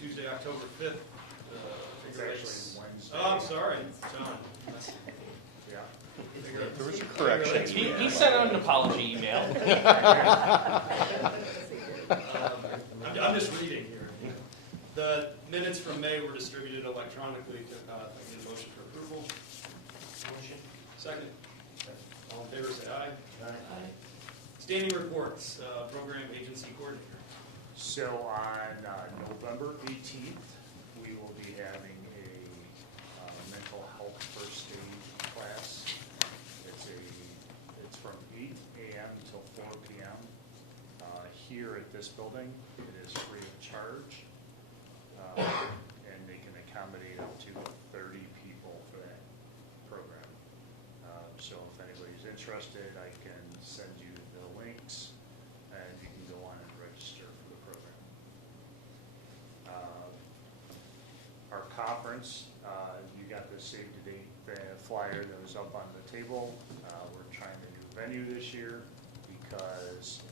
Tuesday, October 5th. It's actually Wednesday. Oh, I'm sorry, John. Yeah. There was a correction. He sent out an apology email. I'm just reading here. The minutes from May were distributed electronically. I need a motion for approval. Motion. Second. All in favor, say aye. Aye. Standing reports, program agency coordinator. So on November 18th, we will be having a mental health first aid class. It's from 8 a.m. until 4 p.m. Here at this building. It is free of charge, and they can accommodate up to 30 people for that program. So if anybody's interested, I can send you the links, and you can go on and register for the program. Our conference, you got the save the date flyer that was up on the table. We're trying a new venue this year because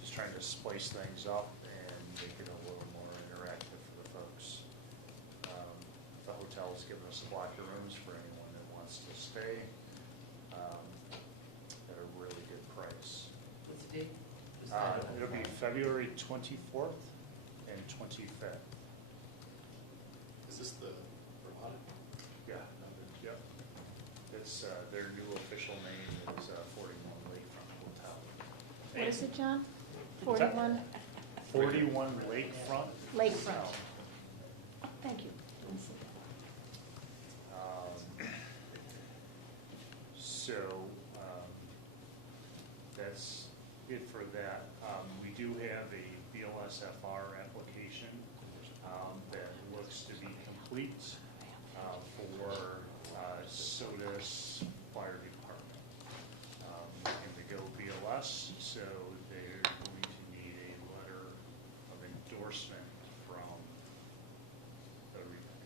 just trying to splice things up and make it a little more interactive for the folks. The hotel's given us locker rooms for anyone that wants to stay at a really good price. What's the date? It'll be February 24th and 25th. Is this the Ramada? Yeah, yep. It's, their new official name is 41 Lakefront Hotel. What is it, John? What's that? 41 41 Lakefront. Lakefront. Thank you. That's it for that. We do have a BLSFR application that looks to be complete for SOTUS Fire Department. Looking to go BLS, so they're going to need a letter of endorsement from the REMAC,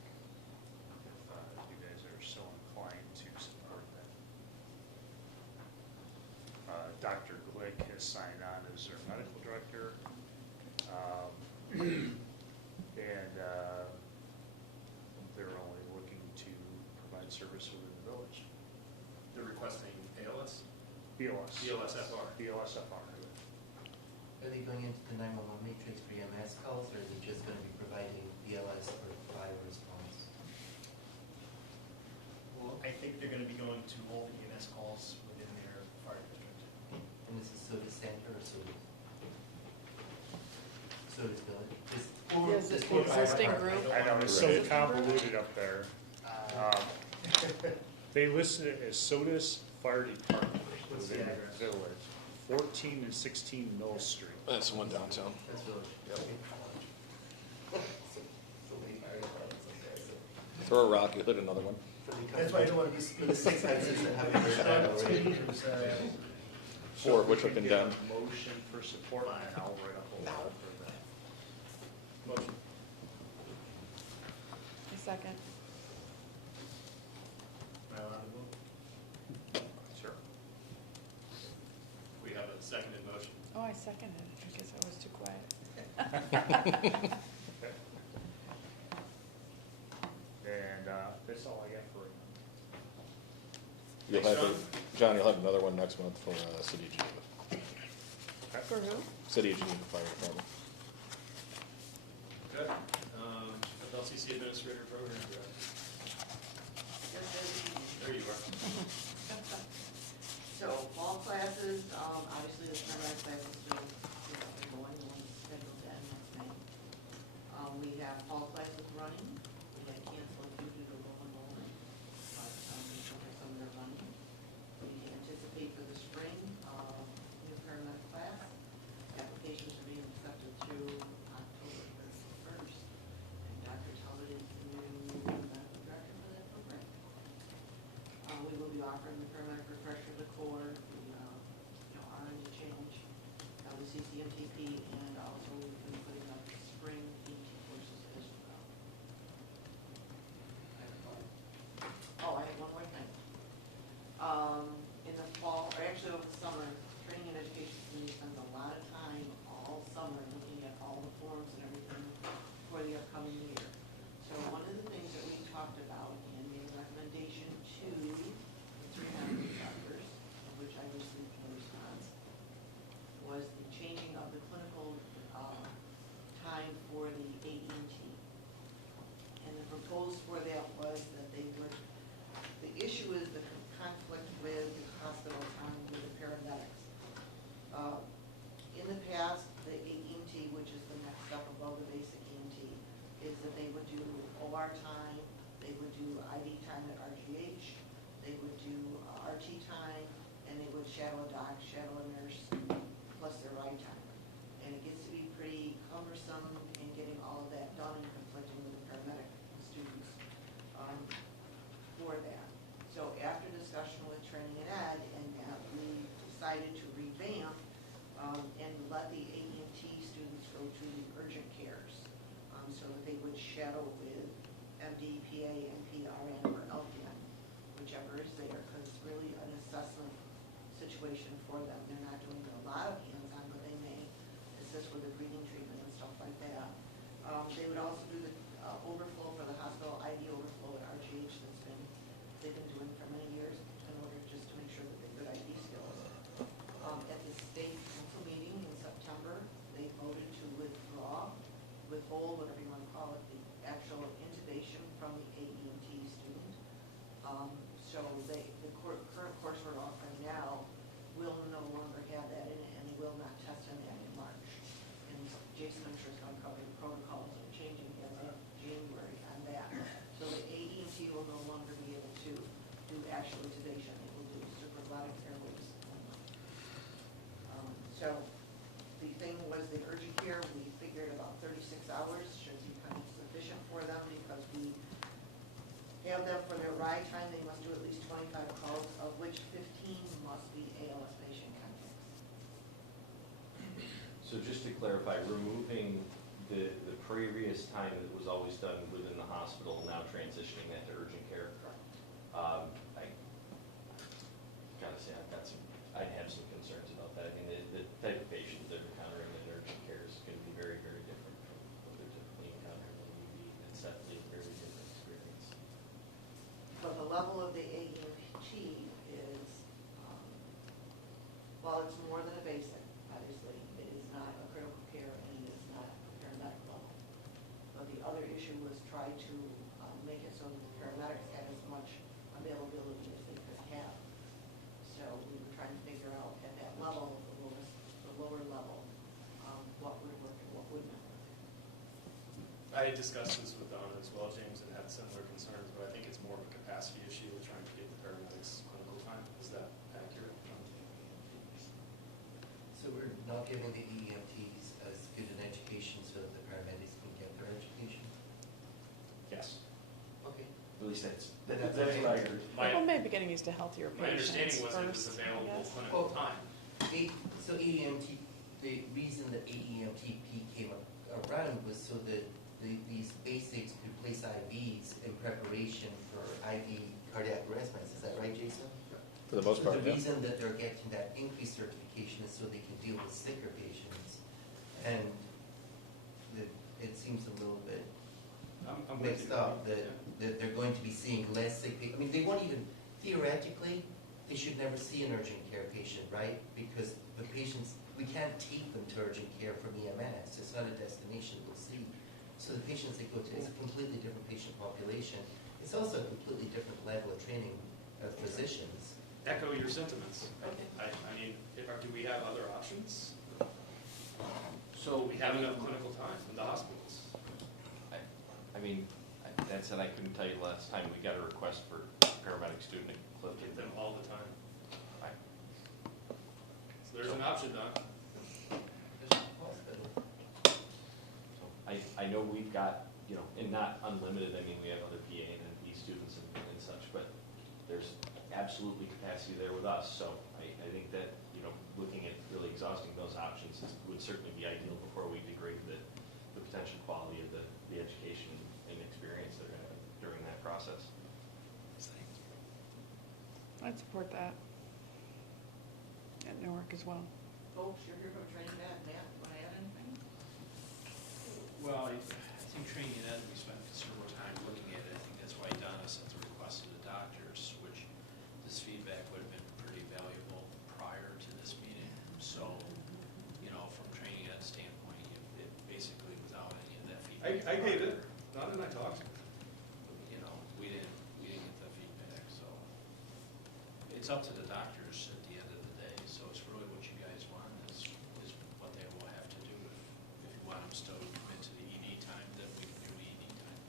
if you guys are so inclined to support that. Dr. Glick has signed on as their medical director, and they're only looking to provide service within the village. They're requesting ALS? BLS. BLSFR. BLSFR. Are they going into the 911 matrix for EMS calls, or is it just going to be providing BLS for fire response? Well, I think they're going to be going to all the EMS calls within their fire district. And this is SOTUS Center or SOTUS? SOTUS Village? Is it the existing group? I know, it's so convoluted up there. They listed it as SOTUS Fire Department What's the within the address? village, 14 and 16 Mill Street. That's the one downtown. That's Village. Yep. Okay. So many fire departments up there, so. Throw a rock, you'll hit another one. That's why I don't want to be For the 6 houses that haven't heard that already. Four of which have been If you done. could get a motion for support, and I'll write up a letter for that. Motion. A second. Am I allowed to move? Sure. We have a seconded motion. Oh, I seconded it. I guess I was too quiet. And that's all I got for you. You'll Thanks, have, John, you'll have another one next month for City of Geneva. For who? City of Geneva Fire Department. Okay. FLCC Administrator Program Director. There you are. So fall classes, obviously the summer class is still, going, the one scheduled to end next May. We have fall classes running, we had canceled due to low enrollment, but we still have some that are running. We anticipate for the spring, new paramedic class, applications are being accepted through October 1st. And Dr. Tullett is the new medical director for that program. We will be offering the paramedic refresher, the core, the RN rules for that was that they would, the issue is the conflict with the hospital time with the paramedics. In the past, the EMT, which is the next step above the basic EMT, is that they would do OR time, they would do ID time at RGH, they would do RT time, and they would shadow a doc, shadow a nurse, plus their ride time. And it gets to be pretty cumbersome in getting all of that done and conflicting with the paramedic students for that. So after discussion with training and ed, and we decided to revamp and let the AEMT students go to the urgent cares, so that they would shadow with MD, PA, NP, RN, or LPN, whichever is there, because it's really an assessment situation for them. They're not doing a lot of hands-on, but they may assist with the breathing treatment and stuff like that. They would also do the overflow for the hospital, ID overflow at RGH they've been doing for many years in order just to make sure that they're good ID skills. At the state council meeting in September, they voted to withhold, whatever you want to call it, the actual intubation from the AEMT student. So the current course we're offering now will no longer have that in it, and they will not test on that in March. And Jason, I'm sure, is going to cover the protocols and changing as of January on that. So the AEMT will no longer be able to do actual intubation. It will do supraglottic airways only. So the thing was the urgent care, we figured about 36 hours should be kind of sufficient for them, because we have them for their ride time, they must do at least 25 calls, of which 15 must be ALS patient contacts. So just to clarify, removing the previous time that was always done within the hospital, now transitioning that to urgent care. I gotta say, I have some concerns about that. I mean, the type of patients they're encountering in urgent care is going to be very, very different from what they're typically encountering in UV. It's definitely a very different experience. But the level of the AEMT is, while it's more than a basic, obviously, it is not a critical care and it is not a paramedic level. But the other issue was try to make it so that the paramedics had as much availability as they could have. So we were trying to figure out at that level, the lower level, what would work and what wouldn't work. I had discussed this with Donna as well, James, and had similar concerns, but I think it's more of a capacity issue with trying to get the paramedics clinical time. Is that accurate? So we're not giving the EMTs as good an education so that the paramedics can get their education? Yes. Okay. At least that's But what that's I heard. Well, maybe getting used to healthier My patients understanding was it was first, I available guess. clinical Well, time. So AEMT, the reason that AEMTP came around was so that these basics could place IVs in preparation for IV cardiac arrest meds. Is that right, Jason? For the most So part, the yeah. reason that they're getting that increased certification is so they can deal with sicker patients. And it seems a little bit I'm with mixed you. up that, Yeah. that they're going to be seeing less sick people. I mean, they won't even, theoretically, they should never see an urgent care patient, right? Because the patients, we can't take them to urgent care from EMS. It's not a destination we'll see. So the patients they go to is a completely different patient population. It's also a completely different level of training of physicians. Echo your sentiments. Okay. I mean, do we have other options? So We have enough clinical time in the hospitals. I mean, that said, I couldn't tell you last time we got a request for paramedic student Get equivalent. them all the time. I- So there's an option, Don. There's a hospital. So I know we've got, and not unlimited, I mean, we have other PA and NP students and such, but there's absolutely capacity there with us. So I think that, looking at really exhausting those options would certainly be ideal before we degrade the potential quality of the education and experience they're going to have during that process. I'd support that. At Newark as well. Folks, you're here from training that, Matt, want to add anything? Well, I think training and ed, we spent considerable time looking at it. I think that's why Donna sent the request to the doctors, which this feedback would have been pretty valuable prior to this meeting. So, from training ed standpoint, it basically without any of that feedback. I gave it. Don and I talked. it's up to the doctors at the end of the day, so it's really what you guys want is what they will have to do. If you want them still into the ED time, then we can do ED time.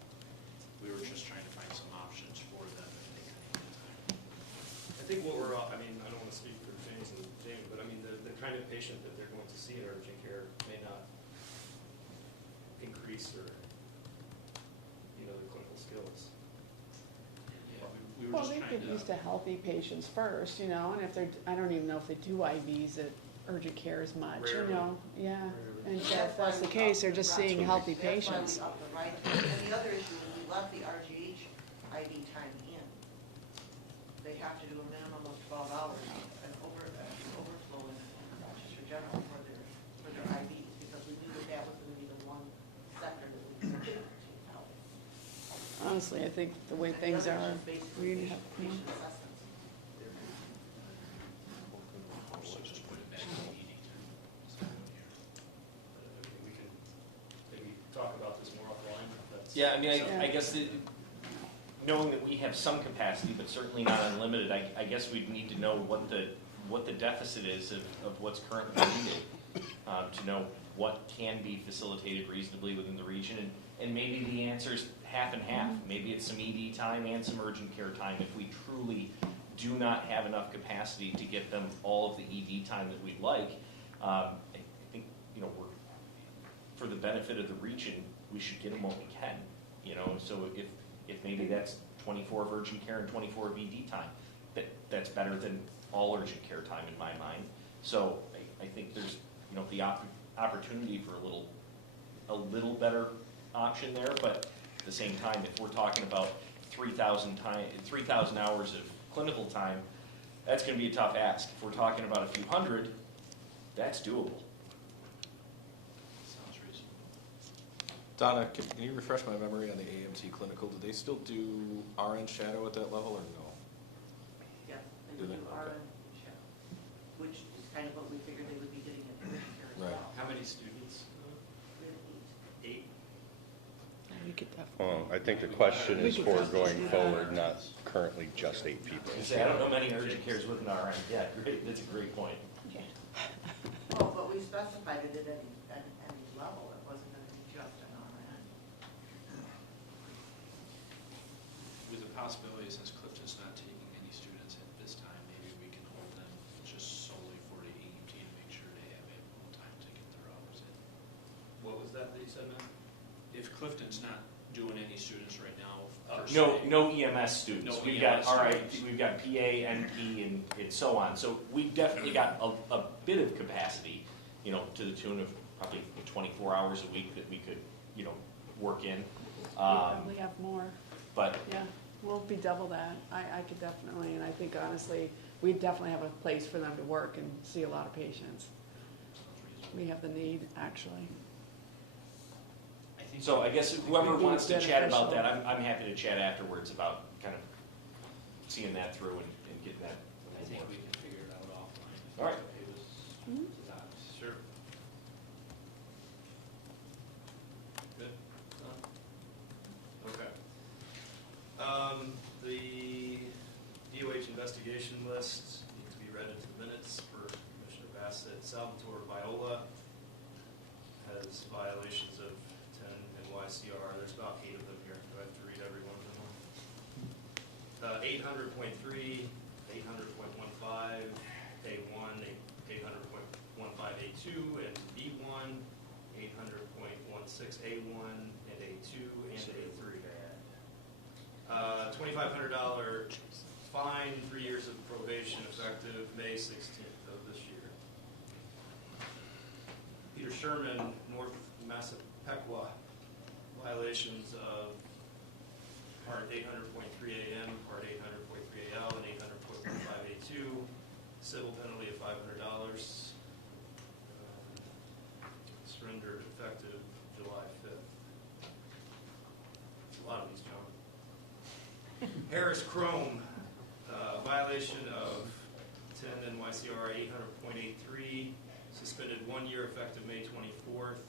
We were just trying to find some options for them if they can ED time. I think what we're, I mean, I don't want to speak for James and Jamie, but I mean, the kind of patient that they're going to see in urgent care may not increase or, you know, the clinical skills. Yeah, we were Well, just they trying get to. used to healthy patients first, you know, and if they're, I don't even know if they do IVs at urgent care as much, you Rarely. know, yeah. Rarely. And if that's the case, they're just seeing healthy patients. That's why we upped the right, and the other issue is we left the RGH IV time in. They have to do a minimum of 12 hours, an overflow in Rochester General for their IVs, because we knew that was going to be the one sector that we could get out. Honestly, I think the way things are, we need to have more. Patient assessments. So just put it back to ED time. So, here. We can maybe talk about this more offline. If that's Yeah, I mean, Yeah. I guess knowing that we have some capacity, but certainly not unlimited, I guess we'd need to know what the deficit is of what's currently needed, to know what can be facilitated reasonably within the region, and maybe the answer is half and half. Maybe it's some ED time and some urgent care time if we truly do not have enough capacity to get them all of the ED time that we'd like. I think, you know, for the benefit of the region, we should get them what we can, you know, so if maybe that's 24 of urgent care and 24 of ED time, that's better than all urgent care time in my mind. So I think there's, you know, the opportunity for a little better option there, but at the same time, if we're talking about 3,000 hours of clinical time, that's going to be a tough ask. If we're talking about a few hundred, that's doable. Sounds reasonable. Donna, can you refresh my memory on the AMT clinical? Do they still do RN shadow at that level or no? Yes, and Do you they? are Okay. in shadow, which is kind of what we figured they would be getting at urgent care as Right. well. How many students? We have 8. 8? We could definitely. Well, I think the question is for going forward, not currently just 8 people. I don't know many urgent cares with an RN. Yeah, great. That's a great point. Oh, but we specified it at any level, it wasn't going to be just an RN. With the possibility, since Clifton's not taking any students at this time, maybe we can hold them just solely for the EMT to make sure they have ample time to get their hours in. What was that you said, Matt? If Clifton's not doing any students right now, per No se, EMS students. No We've EMS got students. we've got PA, NP, and so on. So we've definitely got a bit of capacity, you know, to the tune of probably 24 hours a week that we could, you know, work in. We probably have more, But yeah, we'll be double that. I could definitely, and I think honestly, we definitely have a place for them to work and see a lot of patients. We have the need, actually. I think so I guess whoever Would be wants to chat about beneficial. that, I'm happy to chat afterwards about kind of seeing that through and getting that. I think we can figure it out offline. if All right. it's okay with Mhm. the docs. Sure. Good. Okay. The DOH investigation list needs to be read into the minutes for Commissioner Bassett. Salvatore Viola has violations of 10 NYCR. There's about 8 of them here. Do I have to read every one of them? 800.3, 800.15, A1, 800.15A2, and B1, 800.16A1, and A2, and A3. $2,500 fine, 3 years of probation effective May 16th of this year. Peter Sherman, North Massapequa, violations of Part 800.3 AM, Part 800.3 AL, and 800.15A2, civil penalty of $500. Surrendered effective July 5th. That's a lot of these, John. Harris Chrome, violation of 10 NYCR 800.83, suspended 1 year effective May 24th,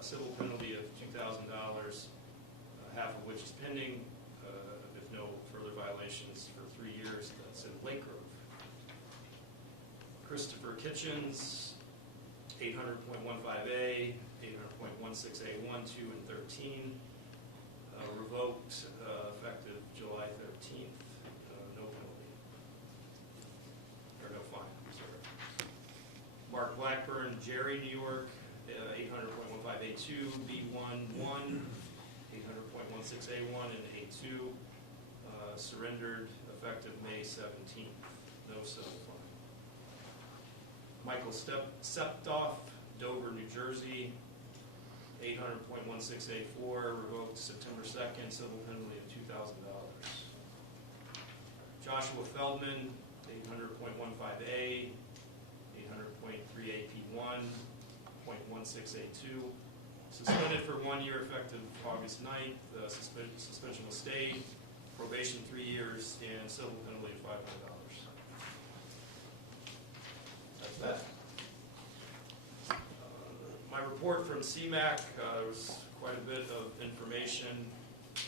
civil penalty of $2,000, half of which is pending, if no further violations for 3 years. That's in Lake Grove. Christopher Kitchens, 800.15A, 800.16A1, 2, and 13, revoked effective July 13th, no penalty, or no fine, sorry. Mark Blackburn, Jerry, New York, 800.15A2, B1, 1, 800.16A1, and A2, surrendered effective May 17th, no civil fine. Michael Septoff, Dover, New Jersey, 800.16A4, revoked September 2nd, civil penalty of $2,000. Joshua Feldman, 800.15A, 800.3AP1, 0.16A2, suspended for 1 year effective August 9th, suspension will stay, probation 3 years, and civil penalty of $500. That's that. My report from CMAC, there was quite a bit of information.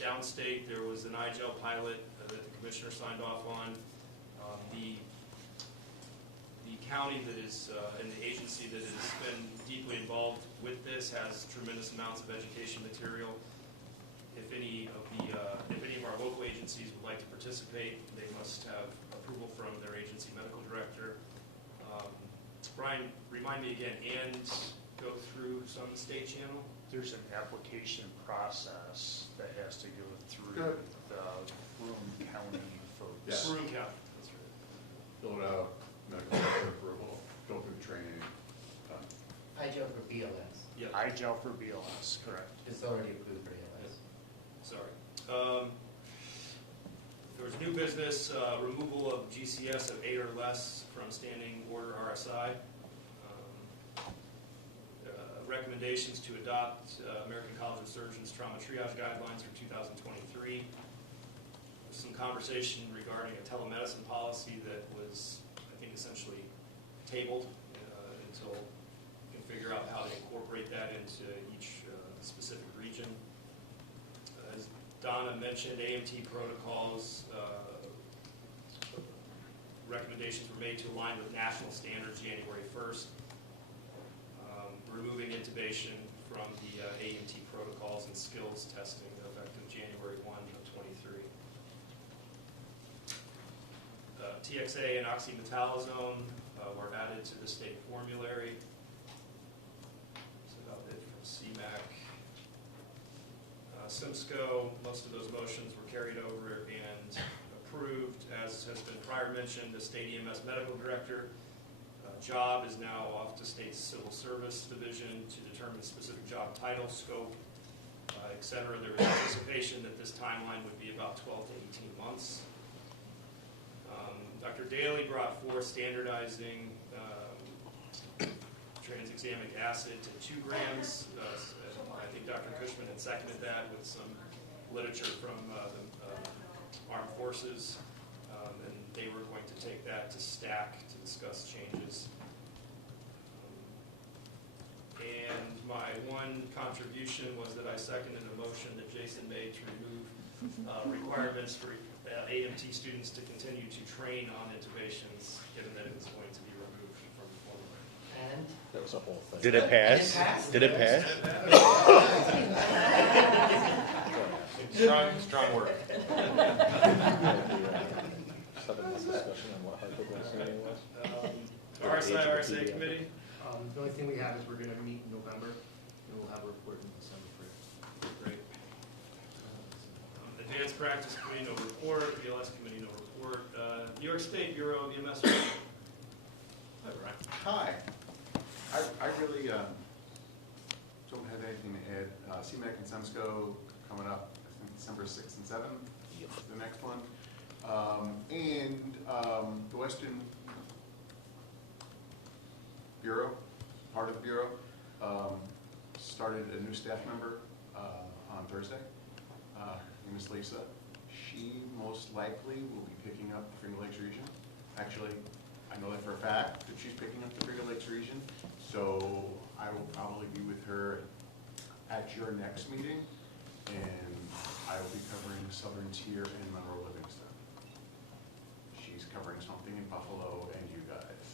Downstate, there was an iGel pilot that the commissioner signed off on. The county that is, and the agency that has been deeply involved with this has tremendous amounts of education material. If any of our local agencies would like to participate, they must have approval from their agency medical director. Brian, remind me again, and go through some state channel? There's an application process that has to go through Good. the Broome County folks. Yeah. Broome County, that's right. Fill it out, medical director approval, go through training. iGel for BLS. Yeah, iGel for BLS, correct. It's already approved for ALS. sorry. There was new business, removal of GCS of 8 or less from standing order RSI. Recommendations to adopt American College of Surgeons trauma triage guidelines for 2023. Some conversation regarding a telemedicine policy that was, I think, essentially tabled until we can figure out how to incorporate that into each specific region. As Donna mentioned, AMT protocols, recommendations were made to align with national standards January 1st. Removing intubation from the AMT protocols and skills testing effective January 1 of 23. TXA and oxymetalazone were added to the state formulary. That's about it from CMAC. SIMSCO, most of those motions were carried over and approved. As has been prior mentioned, the state EMS medical director job is now off to State's Civil Service Division to determine specific job title, scope, et cetera. There was anticipation that this timeline would be about 12 to 18 months. Dr. Daly brought forth standardizing tranexamic acid to 2 grams. I think Dr. Cushman had seconded that with some literature from the Armed Forces. And they were going to take that to STAC to discuss changes. And my one contribution was that I seconded a motion that Jason made to remove requirements for AMT students to continue to train on intubations, given that it was going to be removed from the formula. And That was a whole thing. Did it pass? Did it pass? Strong work. Discussion on what hypoglycemia was. RSA committee. The only thing we have is we're going to meet in November, and we'll have a report in December for you. Great. Advanced practice committee, no report. BLS committee, no report. New York State Bureau of EMS. Hi, Brian. Hi. I really don't have anything to add. CMAC and SEMSCO coming up, I think December 6th and 7th, the next one. The Western Bureau, part of the Bureau, started a new staff member on Thursday. Her name is Lisa. She most likely will be picking up the Finger Lakes region. Actually, I know that for a fact, that she's picking up the Finger Lakes region. So I will probably be with her at your next meeting, and I will be covering Southern Tier and Monroe Livingston. She's covering something in Buffalo and you guys.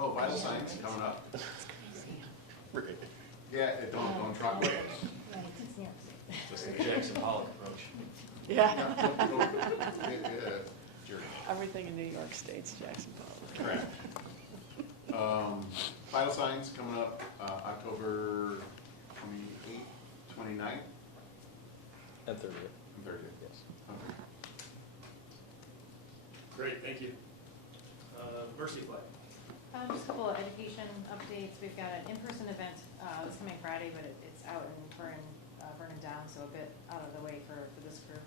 Oh, vital signs coming up. Right. Yeah, don't truck away. Just the Jackson Pollock approach. Yeah. Yeah. Everything in New York State's Jackson Pollock. Correct. Vital signs coming up October 28th, 29th, And 30th. and 30th. Yes. Okay. Great, thank you. Mercy Flag. Just a couple of education updates. We've got an in-person event this coming Friday, but it's out in Vernon down, so a bit out of the way for this group.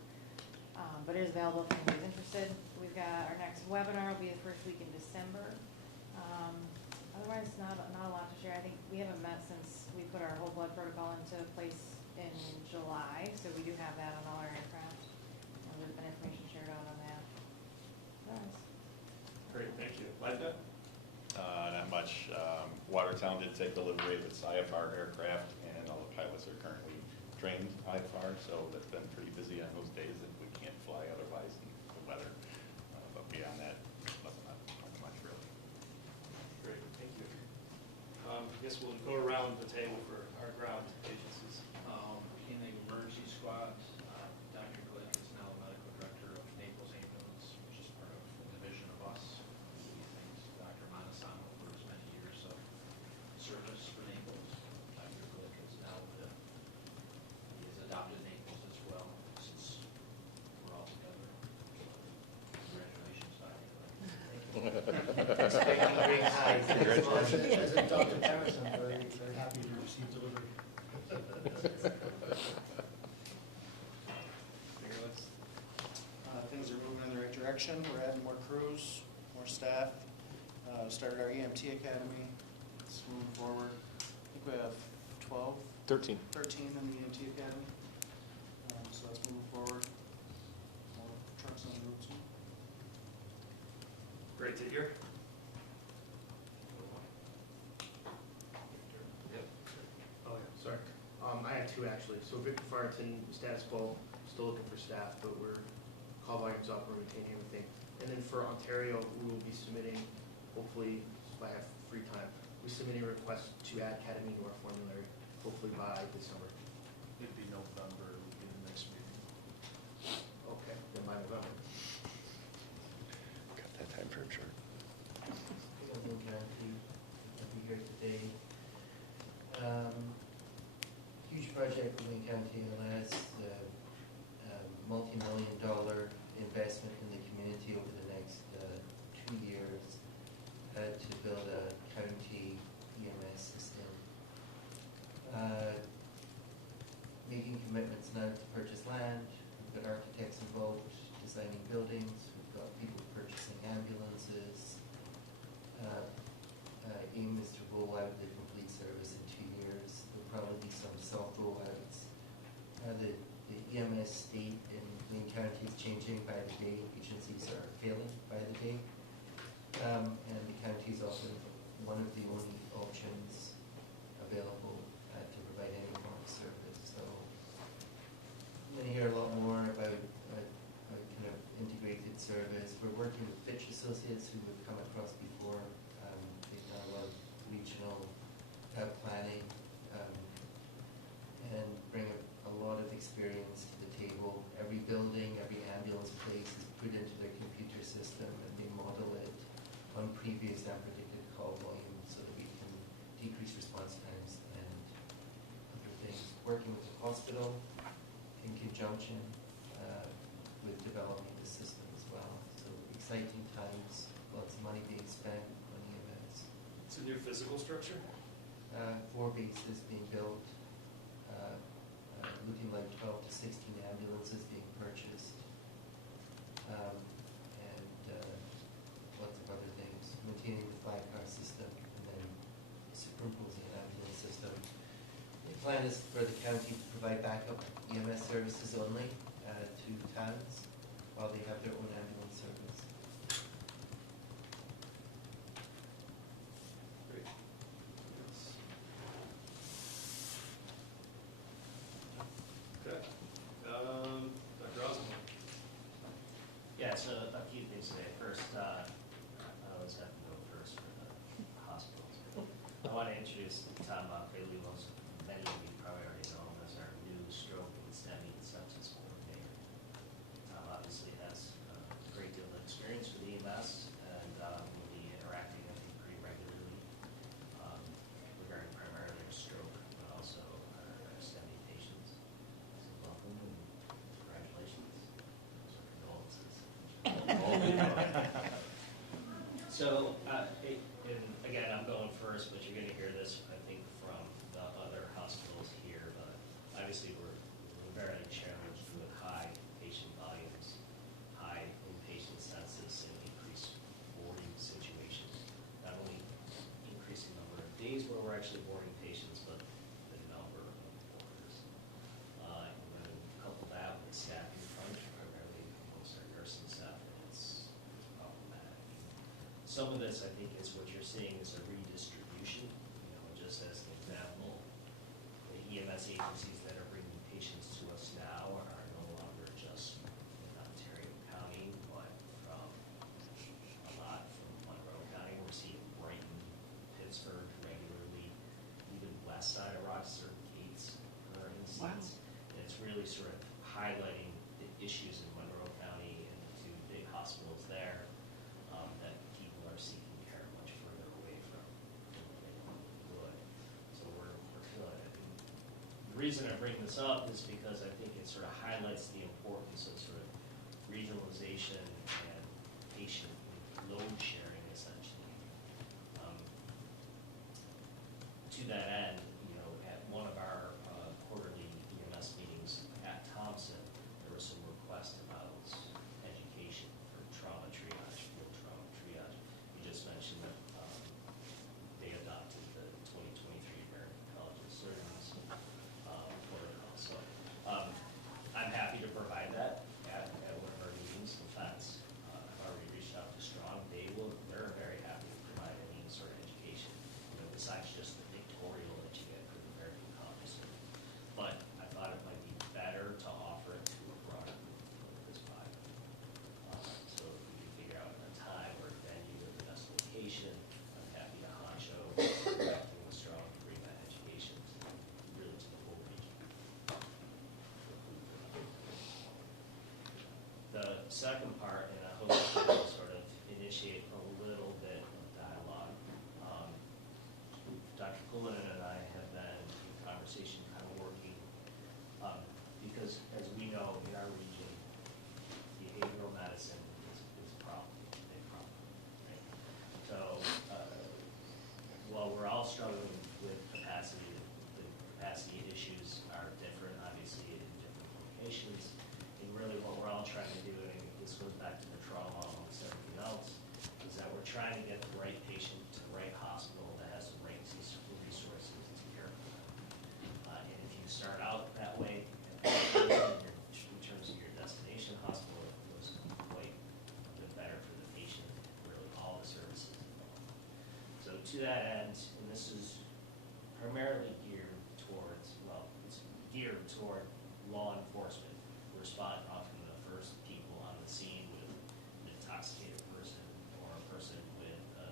But it is available if anybody's interested. We've got our next webinar will be the first week in December. Otherwise, not a lot to share. I think we haven't met since we put our whole blood protocol into place in July, so we do have that on all our aircraft. And there's been information shared out on that. Otherwise, Great, thank you. Lifeguard? Not much. Watertown did take delivery of its IFR aircraft, and all the pilots are currently trained IFR, so that's been pretty busy on those days if we can't fly otherwise in the weather. But beyond that, not much really. Great, thank you. I guess we'll go around the table for our ground agencies. In the emergency squad, Dr. Glick is now the medical director of Naples Ambulance, which is part of a division of us. We thank Dr. Montesano for his many years of service for Naples. Dr. Glick is now he has adopted Naples as well, since we're all together. Congratulations, Dr. Glick. Expecting great highs next month. As a Dr. Paris, I'm very, very happy to receive delivery. Things are moving in the right direction. We're adding more crews, more staff. Started our EMT academy. It's moving forward. I think we have 13. 13 in the EMT academy. So that's moving forward. More trucks on the road soon. Great to hear. Oh, yeah, sorry. I had two actually. So Victor Farrington, status quo, still looking for staff, but we're call volumes up, we're maintaining everything. And then for Ontario, we will be submitting, hopefully, if I have free time, we're submitting a request to add ketamine to our formulary, hopefully by December. It'd be November, would be the next meeting. Okay, then by November. Got that time for sure. I'll be here today. Huge project for Wayne County, LS, multi-million-dollar investment in the community over the next 2 years to build a county EMS system. Making commitments now to purchase land. We've got architects involved designing buildings. We've got people purchasing ambulances. Aim is to roll out the complete service in 2 years. There'll probably be some soft rollouts. The EMS state in Wayne County is changing by the day. Agencies are failing by the day. And the county is often one of the only options available to provide any form of service. So I'm going to hear a lot more about kind of integrated service. We're working with Fitch Associates, who we've come across before. They've done a lot of regional planning and bring a lot of experience to the table. Every building, every ambulance place is put into their computer system, and they model it on previous and predicted call volumes so that we can decrease response times and other things. Working with the hospital in conjunction with developing the system as well. So exciting times, lots of money being spent on EMS. It's a new physical structure? 4 bases being built, looking like 12 to 16 ambulances being purchased, and lots of other things. Maintaining the 5-car system and then superimposing an ambulance system. The plan is for the county to provide backup EMS services only to towns while they have their own ambulance service. Great. Okay. Dr. Osborne. Yeah, so a few things today. First, I always have to go first for the I want to introduce Tom Bailey, most many of you probably already know him as our new stroke and STEMI sepsis coordinator. Tom obviously has a great deal of experience with EMS and will be interacting, I think, pretty regularly regarding primarily our stroke, but also our STEMI patients. So welcome and congratulations. Condolences. So, and again, I'm going first, but you're going to hear this, I think, from the other hospitals here. But obviously, we're very challenged with high patient volumes, high inpatient census, and increased boarding situations. Not only increasing number of days where we're actually boarding patients, but the number of boarders. And then couple that with staffing crunch, primarily most our nursing staff, and it's problematic. Some of this, I think, is what you're seeing is a redistribution. You know, just as an example, the EMS agencies that are bringing patients to us now are no longer just in Ontario County, but from a lot from Monroe County. We're seeing Brighton, Pittsburgh regularly, even west side of Rochester, Gates, for instance. And it's really sort of highlighting the issues in Monroe County and the two big hospitals there. That people are seeking care much further away from where they would. So we're good. I think the reason I bring this up is because I think it sort of highlights the importance of sort of regionalization and patient load sharing, essentially. To that end, you know, at one of our quarterly EMS meetings at Thompson, there was some requests about education for trauma triage, field trauma triage. You just mentioned that they adopted the 2023 American College of Surgeons protocol. So I'm happy to provide that at one of our meetings. In fact, I've already reached out to Strong. They're very happy to provide any sort of education, you know, besides just the pictorial that you get for the American College of Surgeons. But I thought it might be better to offer it to a broader group of this body. So if we can figure out a time or a venue or the best location, I'm happy to honcho acting with Strong to bring that education really to the whole region. The second part, and I hope we can sort of initiate a little bit of dialogue. Dr. Kulinen and I have been in conversation, kind of working, because as we know in our region, behavioral medicine is a problem, a big problem, right? So while we're all struggling with capacity, the capacity issues are different, obviously, in different locations. And really what we're all trying to do, and this goes back to the trauma amongst everything else, is that we're trying to get the right patient to the right hospital that has the right resources to care for them. And if you start out that way, in terms of your destination hospital, it goes quite a bit better for the patient, really all the services involved. So to that end, and this is primarily geared towards, well, it's geared toward law enforcement. Respond often the first people on the scene with an intoxicated person or a person with a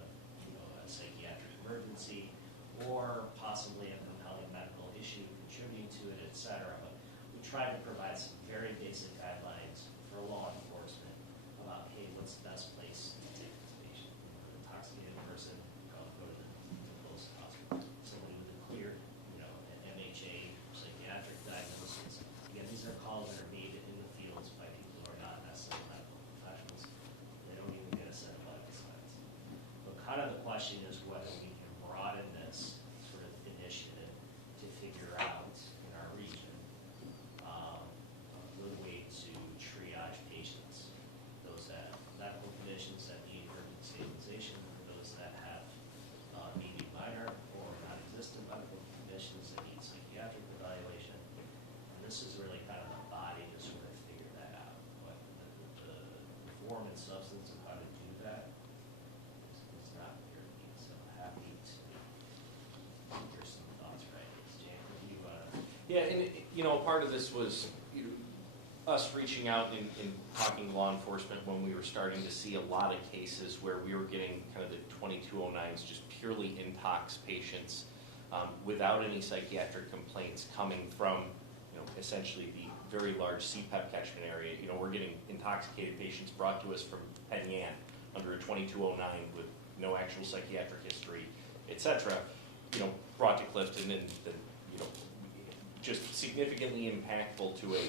psychiatric emergency or possibly a compelling medical issue contributing to it, et cetera. But we try to provide some very basic guidelines for law enforcement about, hey, what's the best place to take this patient? An intoxicated person, go to the closest hospital. Somebody with a clear, an MHA, psychiatric diagnosis. Again, these are calls that are made in the fields by people who are not necessarily medical professionals. They don't even get a set of vital signs. But kind of the question is whether we can broaden this sort of initiative to figure out in our region a good way to triage patients, those that have medical conditions that need urgent stabilization, or those that have medium minor or non-existent medical conditions that need psychiatric evaluation. And this is really kind of the body to sort of figure that out. But the form and substance of how to do that is not clear to me. So happy to hear some thoughts or ideas. Jan, do you Yeah, and part of this was us reaching out and talking to law enforcement when we were starting to see a lot of cases where we were getting kind of the 2209s, just purely intox patients without any psychiatric complaints coming from, essentially the very large CPEP catchment area. We're getting intoxicated patients brought to us from Penn Yan under a 2209 with no actual psychiatric history, et cetera, brought to Clifton and just significantly impactful to a,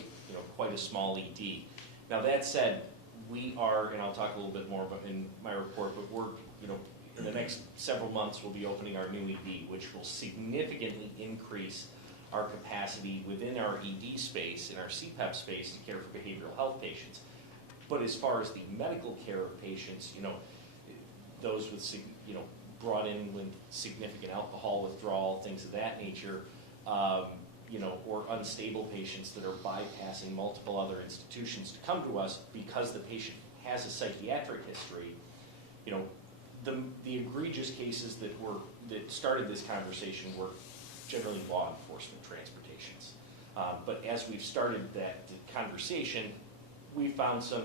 quite a small ED. Now that said, we are, and I'll talk a little bit more about in my report, but we're, in the next several months we'll be opening our new ED, which will significantly increase our capacity within our ED space, in our CPEP space, to care for behavioral health patients. But as far as the medical care of patients, those with, brought in with significant alcohol withdrawal, things of that nature, or unstable patients that are bypassing multiple other institutions to come to us because the patient has a psychiatric history, the egregious cases that started this conversation were generally law enforcement transportations. But as we've started that conversation, we found some,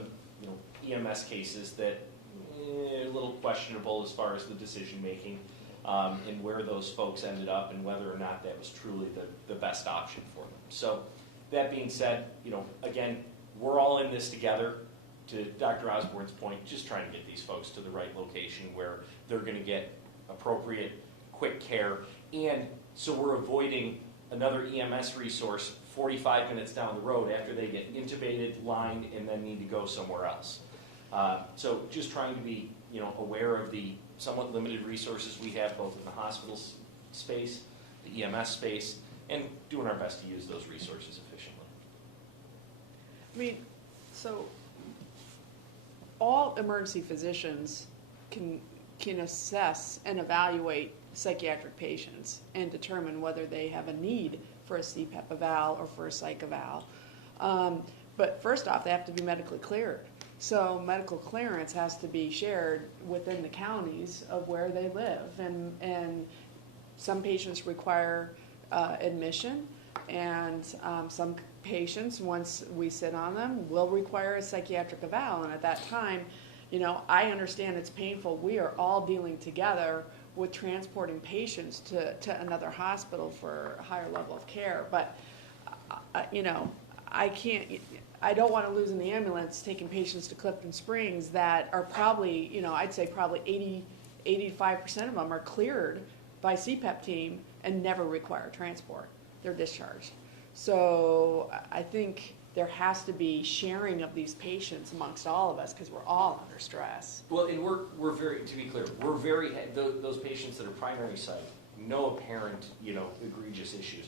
EMS cases that a little questionable as far as the decision making and where those folks ended up and whether or not that was truly the best option for them. So that being said, again, we're all in this together. To Dr. Osborne's point, just trying to get these folks to the right location where they're going to get appropriate, quick care. And so we're avoiding another EMS resource 45 minutes down the road after they get intubated, lined, and then need to go somewhere else. So just trying to be, aware of the somewhat limited resources we have both in the hospital space, the EMS space, and doing our best to use those resources efficiently. I mean, so all emergency physicians can assess and evaluate psychiatric patients and determine whether they have a need for a CPEP eval or for a psych eval. But first off, they have to be medically cleared. So medical clearance has to be shared within the counties of where they live. And some patients require admission, and some patients, once we sit on them, will require a psychiatric eval. And at that time, I understand it's painful. We are all dealing together with transporting patients to another hospital for a higher level of care. But, I don't want to lose in the ambulance taking patients to Clifton Springs that are probably, I'd say probably 85% of them are cleared by CPEP team and never require transport. They're discharged. So I think there has to be sharing of these patients amongst all of us because we're all under stress. Well, and we're very, to be clear, those patients that are primary psych, no apparent, egregious issues.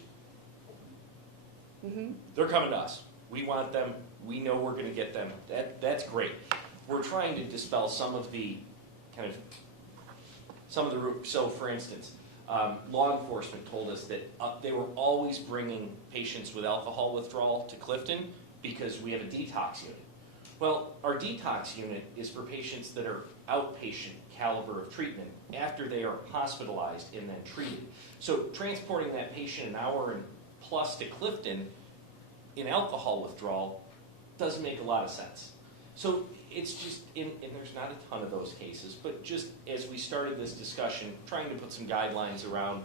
Mm-hmm. They're coming to us. We want them. We know we're going to get them. That's great. We're trying to dispel some of the so for instance, law enforcement told us that they were always bringing patients with alcohol withdrawal to Clifton because we have a detox unit. Well, our detox unit is for patients that are outpatient caliber of treatment after they are hospitalized and then treated. So transporting that patient an hour and plus to Clifton in alcohol withdrawal doesn't make a lot of sense. So it's just, and there's not a ton of those cases, but just as we started this discussion, trying to put some guidelines around,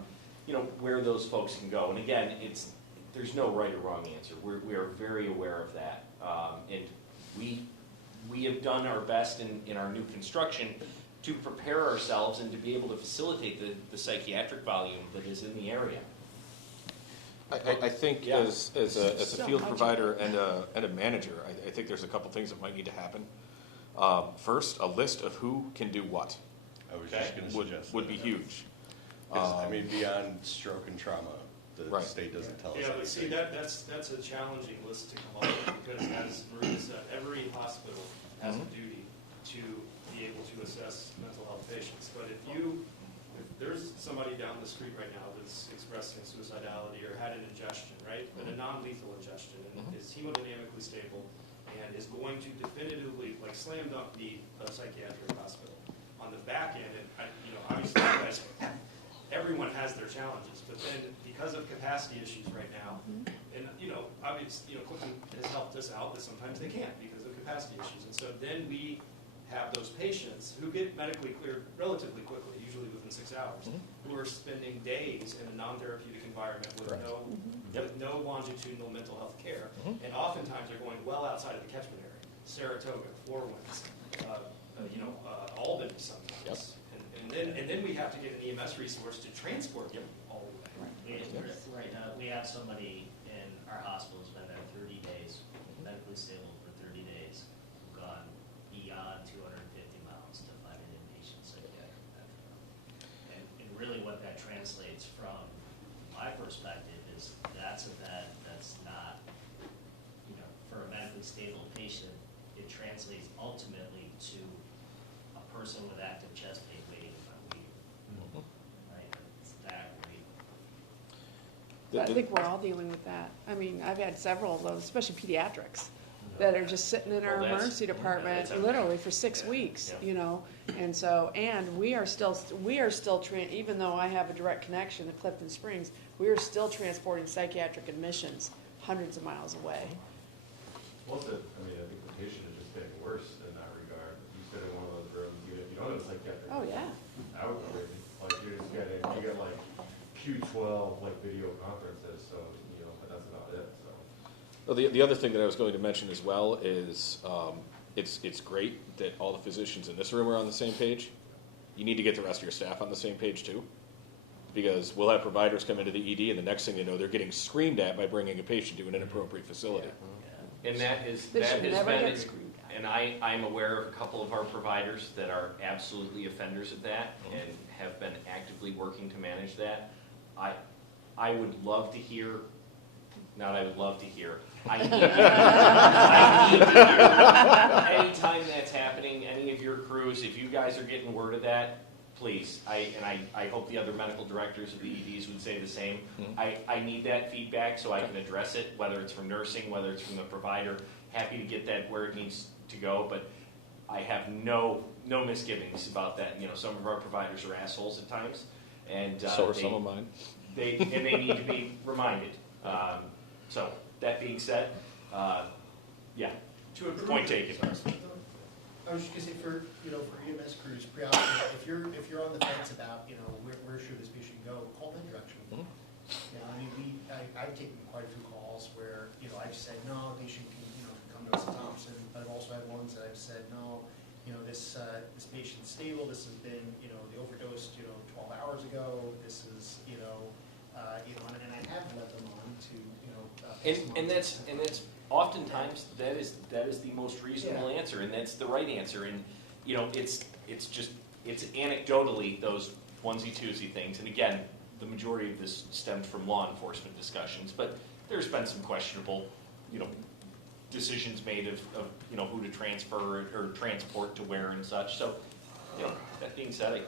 where those folks can go. And again, there's no right or wrong answer. We are very aware of that. And we have done our best in our new construction to prepare ourselves and to be able to facilitate the psychiatric volume that is in the area. I think as a field provider and a manager, I think there's a couple things that might need to happen. First, a list of who can do what. I was just going to suggest would be huge. Beyond stroke and trauma, the state doesn't tell us. Yeah, but see, that's a challenging list to come up with because, as Maria said, every hospital has a duty to be able to assess mental health patients. But if there's somebody down the street right now that's expressing suicidality or had an ingestion, right, but a non-lethal ingestion, and is hemodynamically stable, and is going to definitively, slam dunk need a psychiatric hospital. On the back end, and obviously, everyone has their challenges, but then because of capacity issues right now, And, obviously, Clifton has helped us out, but sometimes they can't because of capacity issues. And so then we have those patients who get medically cleared relatively quickly, usually within 6 hours, who are spending days in a non-therapeutic environment with no longitudinal mental health care. And oftentimes they're going well outside of the catchment area, Saratoga, Four Winds, Albany sometimes. And then we have to get an EMS resource to transport them all the way. Right now, we have somebody in our hospital who's been there 30 days, medically stable for 30 days, gone beyond 250 miles to find an inpatient psychiatric bed. And really what that translates from my perspective is that's a bed that's not, for a medically stable patient, it translates ultimately to a person with active chest pain waiting in front of you. Right? It's that great. I think we're all dealing with that. I mean, I've had several of those, especially pediatrics, that are just sitting in our Well, that's- emergency department that's literally for 6 weeks, And so, and we are still, even though I have a direct connection to Clifton Springs, we are still transporting psychiatric admissions hundreds of miles away. I think the patient is just getting worse in that regard. You sit in one of those rooms, you don't have a psychiatric. Oh, yeah. I would agree. Like, you're just getting, you get like Q12, like video conferences, so, but that's about it, so. Well, the other thing that I was going to mention as well is it's great that all the physicians in this room are on the same page. You need to get the rest of your staff on the same page too, because we'll have providers come into the ED, and the next thing they know, they're getting screamed at by bringing a patient to an inappropriate facility. And that has They should never been, get screwed at. and I'm aware of a couple of our providers that are absolutely offenders of that and have been actively working to manage that. I would love to hear, not I would love to hear, I need to hear, anytime that's happening, any of your crews, if you guys are getting word of that, please, I hope the other medical directors of the EDs would say the same. I need that feedback so I can address it, whether it's from nursing, whether it's from the provider. Happy to get that where it needs to go, but I have no misgivings about that. Some of our providers are assholes at times, and So are some of mine. They need to be reminded. So that being said, point taken. I was just gonna say for EMS crews, preoperatively, if you're on the fence about where should this patient go, call that direction. I've taken quite a few calls where I've said no, patient can come to us at Thompson, but I've also had ones that I've said no, this patient's stable. This has been they overdosed 12 hours ago. This is and I have led them on to And that's oftentimes that is the most reasonable answer, and that's the right answer. And it's anecdotally those onesie-twosie things. And again, the majority of this stems from law enforcement discussions, but there's been some questionable decisions made of who to transfer or transport to where and such. So that being said,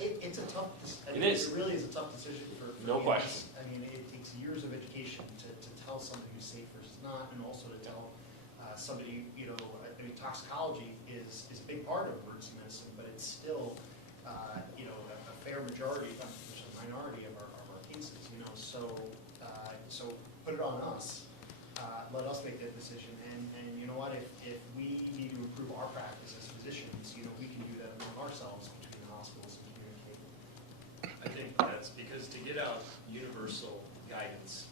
it's a tough. It is. It really is a tough decision for No EMS. question. I mean, it takes years of education to tell somebody who's safe versus not, and also to tell somebody. Toxicology is a big part of emergency medicine, but it's still a fair majority, a minority of our cases. So put it on us. Let us make that decision. And you know what? If we need to improve our practice as physicians, we can do that among ourselves between the hospitals and communicate. I think that's because to get out universal guidance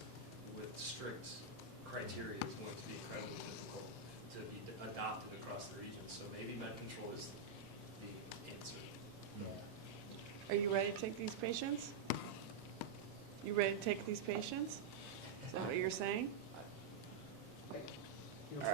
with strict criteria is going to be incredibly difficult to be adopted across the region. So maybe med control is the answer. Are you ready to take these patients? You ready to take these patients? Is that what you're saying?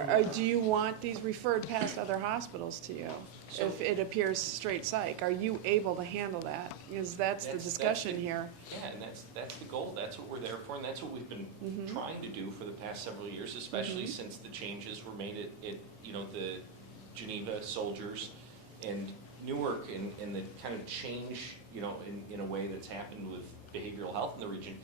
Or do you want these referred past other hospitals to you? So- If it appears straight psych, are you able to handle that? Because that's the discussion here. Yeah, and that's the goal. That's what we're there for, and that's what we've been Mhm. trying to do for the past several years, especially since the changes were made at the Geneva Soldiers and Newark, and the kind of change in a way that's happened with behavioral health in the region.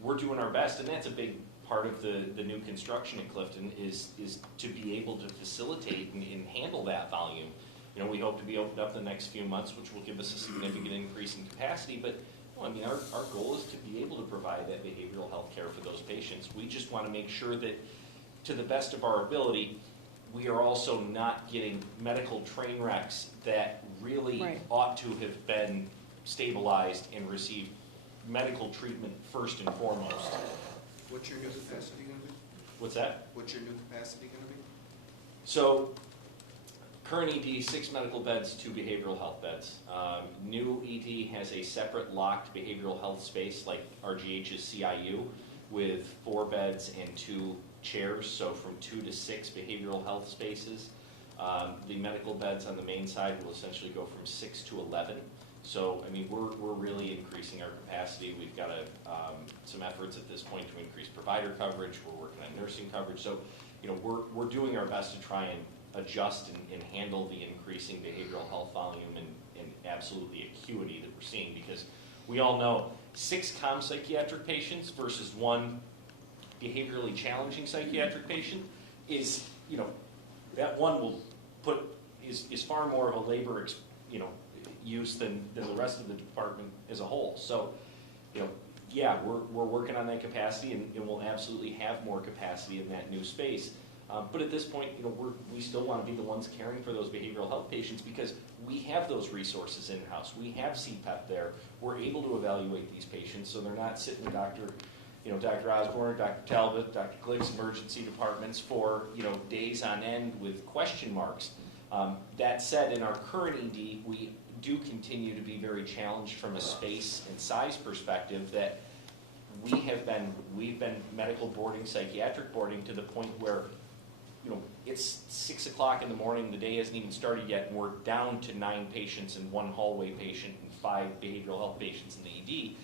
We're doing our best, and that's a big part of the new construction in Clifton is to be able to facilitate and handle that volume. We hope to be opened up in the next few months, which will give us a significant increase in capacity, but Well, I mean, our goal is to be able to provide that behavioral health care for those patients. We just want to make sure that, to the best of our ability, we are also not getting medical train wrecks that really Right. ought to have been stabilized and received medical treatment first and foremost. What's your new capacity gonna be? What's that? What's your new capacity gonna be? So, current ED, 6 medical beds, 2 behavioral health beds. New ED has a separate locked behavioral health space like RGH's CIU with 4 beds and 2 chairs, so from 2 to 6 behavioral health spaces. The medical beds on the main side will essentially go from 6 to 11. So, I mean, we're really increasing our capacity. We've got some efforts at this point to increase provider coverage. We're working on nursing coverage. So, you know, we're doing our best to try and adjust and handle the increasing behavioral health volume and absolutely acuity that we're seeing, because we all know 6 calm psychiatric patients versus 1 behaviorally challenging psychiatric patient is, you know, that one will is far more of a labor, use than the rest of the department as a whole. So, you know, yeah, we're working on that capacity, and we'll absolutely have more capacity in that new space. But at this point, you know, we still want to be the ones caring for those behavioral health patients because we have those resources in-house. We have CPEP there. We're able to evaluate these patients, so they're not sitting in Dr. Osborne, Dr. Talbot, Dr. Glick's emergency departments for, you know, days on end with question marks. That said, in our current ED, we do continue to be very challenged from a space and size perspective that we've been medical boarding, psychiatric boarding to the point where, you know, it's 6 o'clock in the morning, the day hasn't even started yet, and we're down to 9 patients and 1 hallway patient and 5 behavioral health patients in the ED.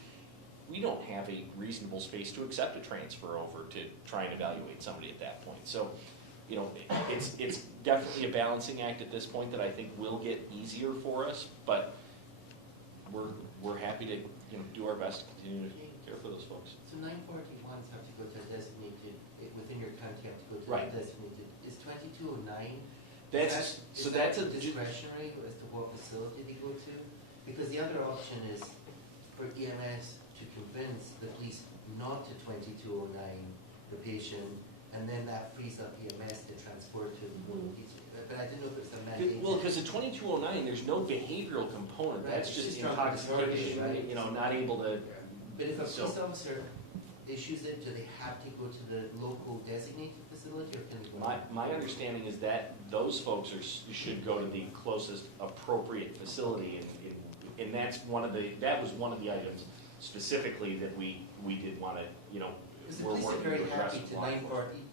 We don't have a reasonable space to accept a transfer over to try and evaluate somebody at that point. So, you know, it's definitely a balancing act at this point that I think will get easier for us, but we're happy to, you know, do our best to continue to care for those folks. So 941s have to go to a designated, within your county you have to go to Right. a designated, is 2209? That's a discretionary as to what facility they go to? Because the other option is for EMS to convince the police not to 2209 the patient, and then that frees up EMS to transport to but I didn't know if it's a mandate. Well, because the 2209, there's no behavioral component. Right, That's it's just just drunk intoxication, disorder, right? you know, not able to. But if a So- police officer issues it, do they have to go to the local designated facility, or can they go? My understanding is that those folks should go to the closest appropriate facility, and that was one of the items specifically that we did want to, you know, Because the we're police are working to very address. happy with to law enforcement.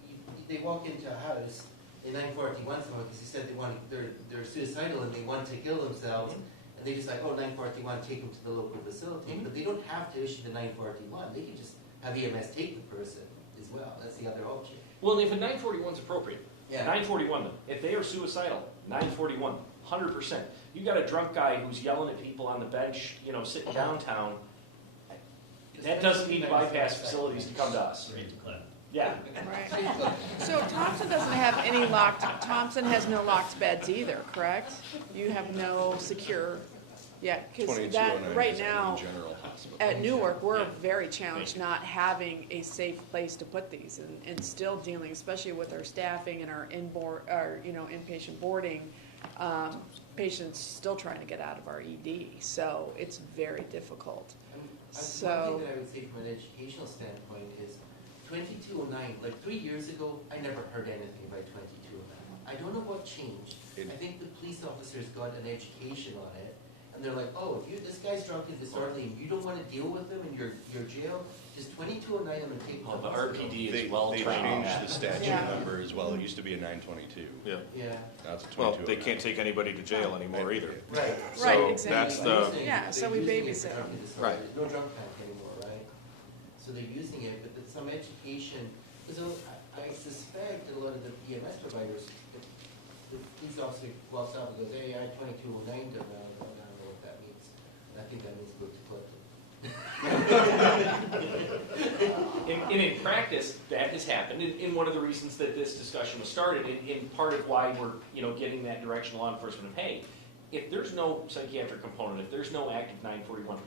940, they walk into a house, in 941 someone, because he said they're suicidal and they want to kill themselves, and they just like, oh, 941, take them to the local facility. Mhm. But they don't have to issue the 941, they can just have EMS take the person as well, that's the other option. Well, if a 941 is appropriate, Yeah. 941 them. If they are suicidal, 941, 100%. You got a drunk guy who's yelling at people on the bench, you know, sitting downtown. That doesn't need to bypass facilities to come to us. Yeah. Right. So Thompson doesn't have any Thompson has no locked beds either, correct? You have no secure, yeah, because that, 2209 right is now, only general hospital. at Newark, we're very challenged not having a safe place to put these and still dealing, especially with our staffing and our inpatient boarding, patients still trying to get out of our ED, so it's very difficult. One So, thing that I would say from an educational standpoint is 2209, like 3 years ago, I never heard anything about 2209. I don't know what changed. I think the police officers got an education on it, and they're like, oh, if this guy's drunk and disorderly and you don't want to deal with him in your jail, just 2209 him and take him to The hospital. RPD They is well trained. changed the statute Yeah. number as well. It used to be a 922. Yeah. Yeah. Now it's a 2209. Well, they can't take anybody to jail anymore either. Right. So Right, exactly. that's They're the, using it- Yeah, so they're we using it babysit for drunk them. and disorderly. Right. There's no drunk tank anymore, right? So they're using it, but there's some education, because I suspect a lot of the EMS providers, the police officer walks up and goes, hey, I 2209 done now, I don't know what that means. And I think that means go to court. In practice, that has happened, and one of the reasons that this discussion was started, and part of why we're, you know, getting that direction law enforcement of, hey, if there's no psychiatric component, if there's no active 941,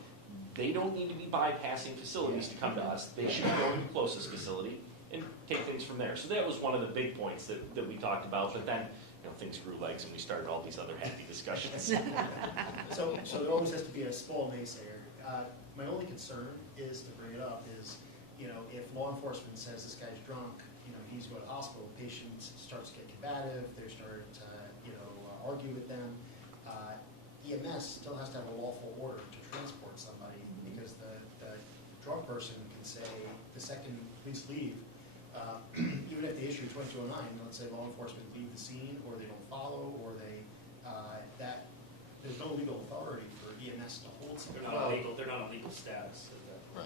they don't need to be bypassing facilities to come to us. They should go to the closest facility and take things from there. So that was one of the big points that we talked about, but then, things grew legs and we started all these other happy discussions. So there always has to be a small naysayer. My only concern is, to bring it up, is, if law enforcement says this guy's drunk, he's going to the hospital, patient starts getting combative, they start to, argue with them. EMS still has to have a lawful order to transport somebody, because the drunk person can say, the second police leave, even if they issue 2209, let's say law enforcement leave the scene, or they don't follow, or there's no legal authority for EMS to hold somebody. They're not on legal status.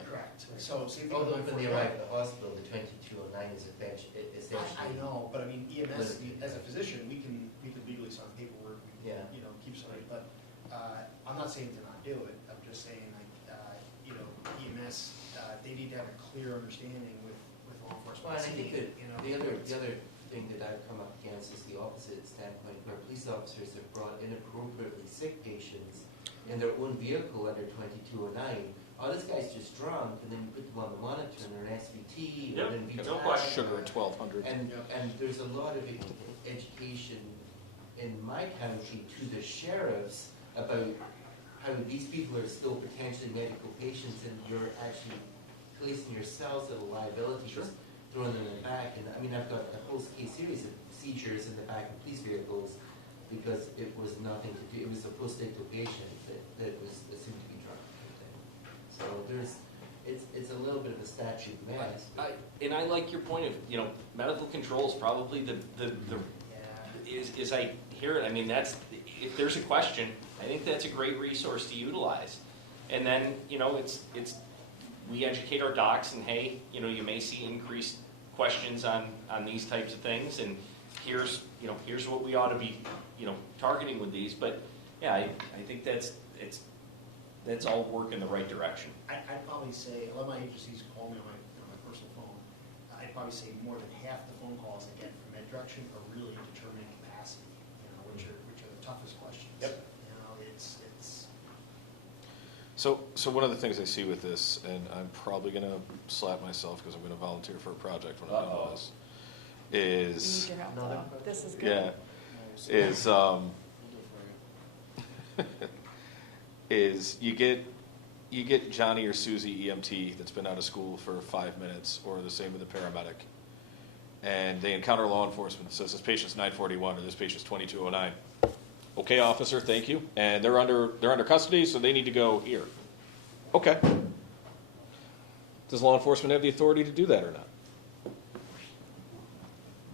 Correct. So same thing Although with when they arrive at the hospital, the 2209 is essentially. I know, but I mean, EMS, as a physician, we can legally sign paperwork, we can, Yeah. keep somebody, but I'm not saying to not do it, I'm just saying, EMS, they need to have a clear understanding with law enforcement. Well, and I think that, the other it's- thing that I've come up against is the opposite standpoint, where police officers have brought inappropriately sick patients in their own vehicle under 2209. Oh, this guy's just drunk, and then you put them on the monitor and they're an SVT, Yep, and then no question. Sugar at 1200. And there's a lot of education in my country to the sheriffs about how these people are still potentially medical patients, and you're actually placing yourselves at a liability, just throwing them in the back. And I mean, I've got a whole series of seizures in the back of police vehicles because it was nothing to do. It was a post-ictal patient that was assumed to be drunk. So it's a little bit of a statute mess. And I like your point of, medical control is probably is I hear it, I mean, if there's a question, I think that's a great resource to utilize. And then, we educate our docs, and hey, you may see increased questions on these types of things, and here's what we ought to be, targeting with these. But yeah, I think that's all work in the right direction. I'd probably say, a lot of my agencies call me on my personal phone. I'd probably say more than half the phone calls I get from Ed Direction are really determining capacity, which are the toughest questions. Yep. It's So one of the things I see with this, and I'm probably going to slap myself because I'm going to volunteer for a project when I'm done with this, You is, need your help, though. This is good. yeah, is you get Johnny or Susie EMT that's been out of school for 5 minutes, or the same with the paramedic, and they encounter law enforcement that says this patient's 941 or this patient's 2209. Okay, officer, thank you. And they're under custody, so they need to go here. Okay. Does law enforcement have the authority to do that or not?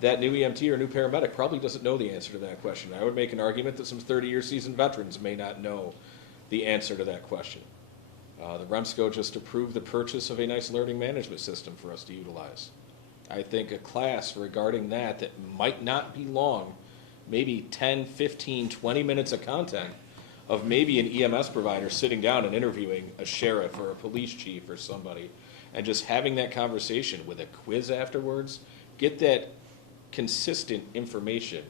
That new EMT or new paramedic probably doesn't know the answer to that question. I would make an argument that some 30-year seasoned veterans may not know the answer to that question. The REMSCO just approved the purchase of a nice learning management system for us to utilize. I think a class regarding that might not be long, maybe 10, 15, 20 minutes of content of maybe an EMS provider sitting down and interviewing a sheriff or a police chief or somebody, and just having that conversation with a quiz afterwards, get that consistent information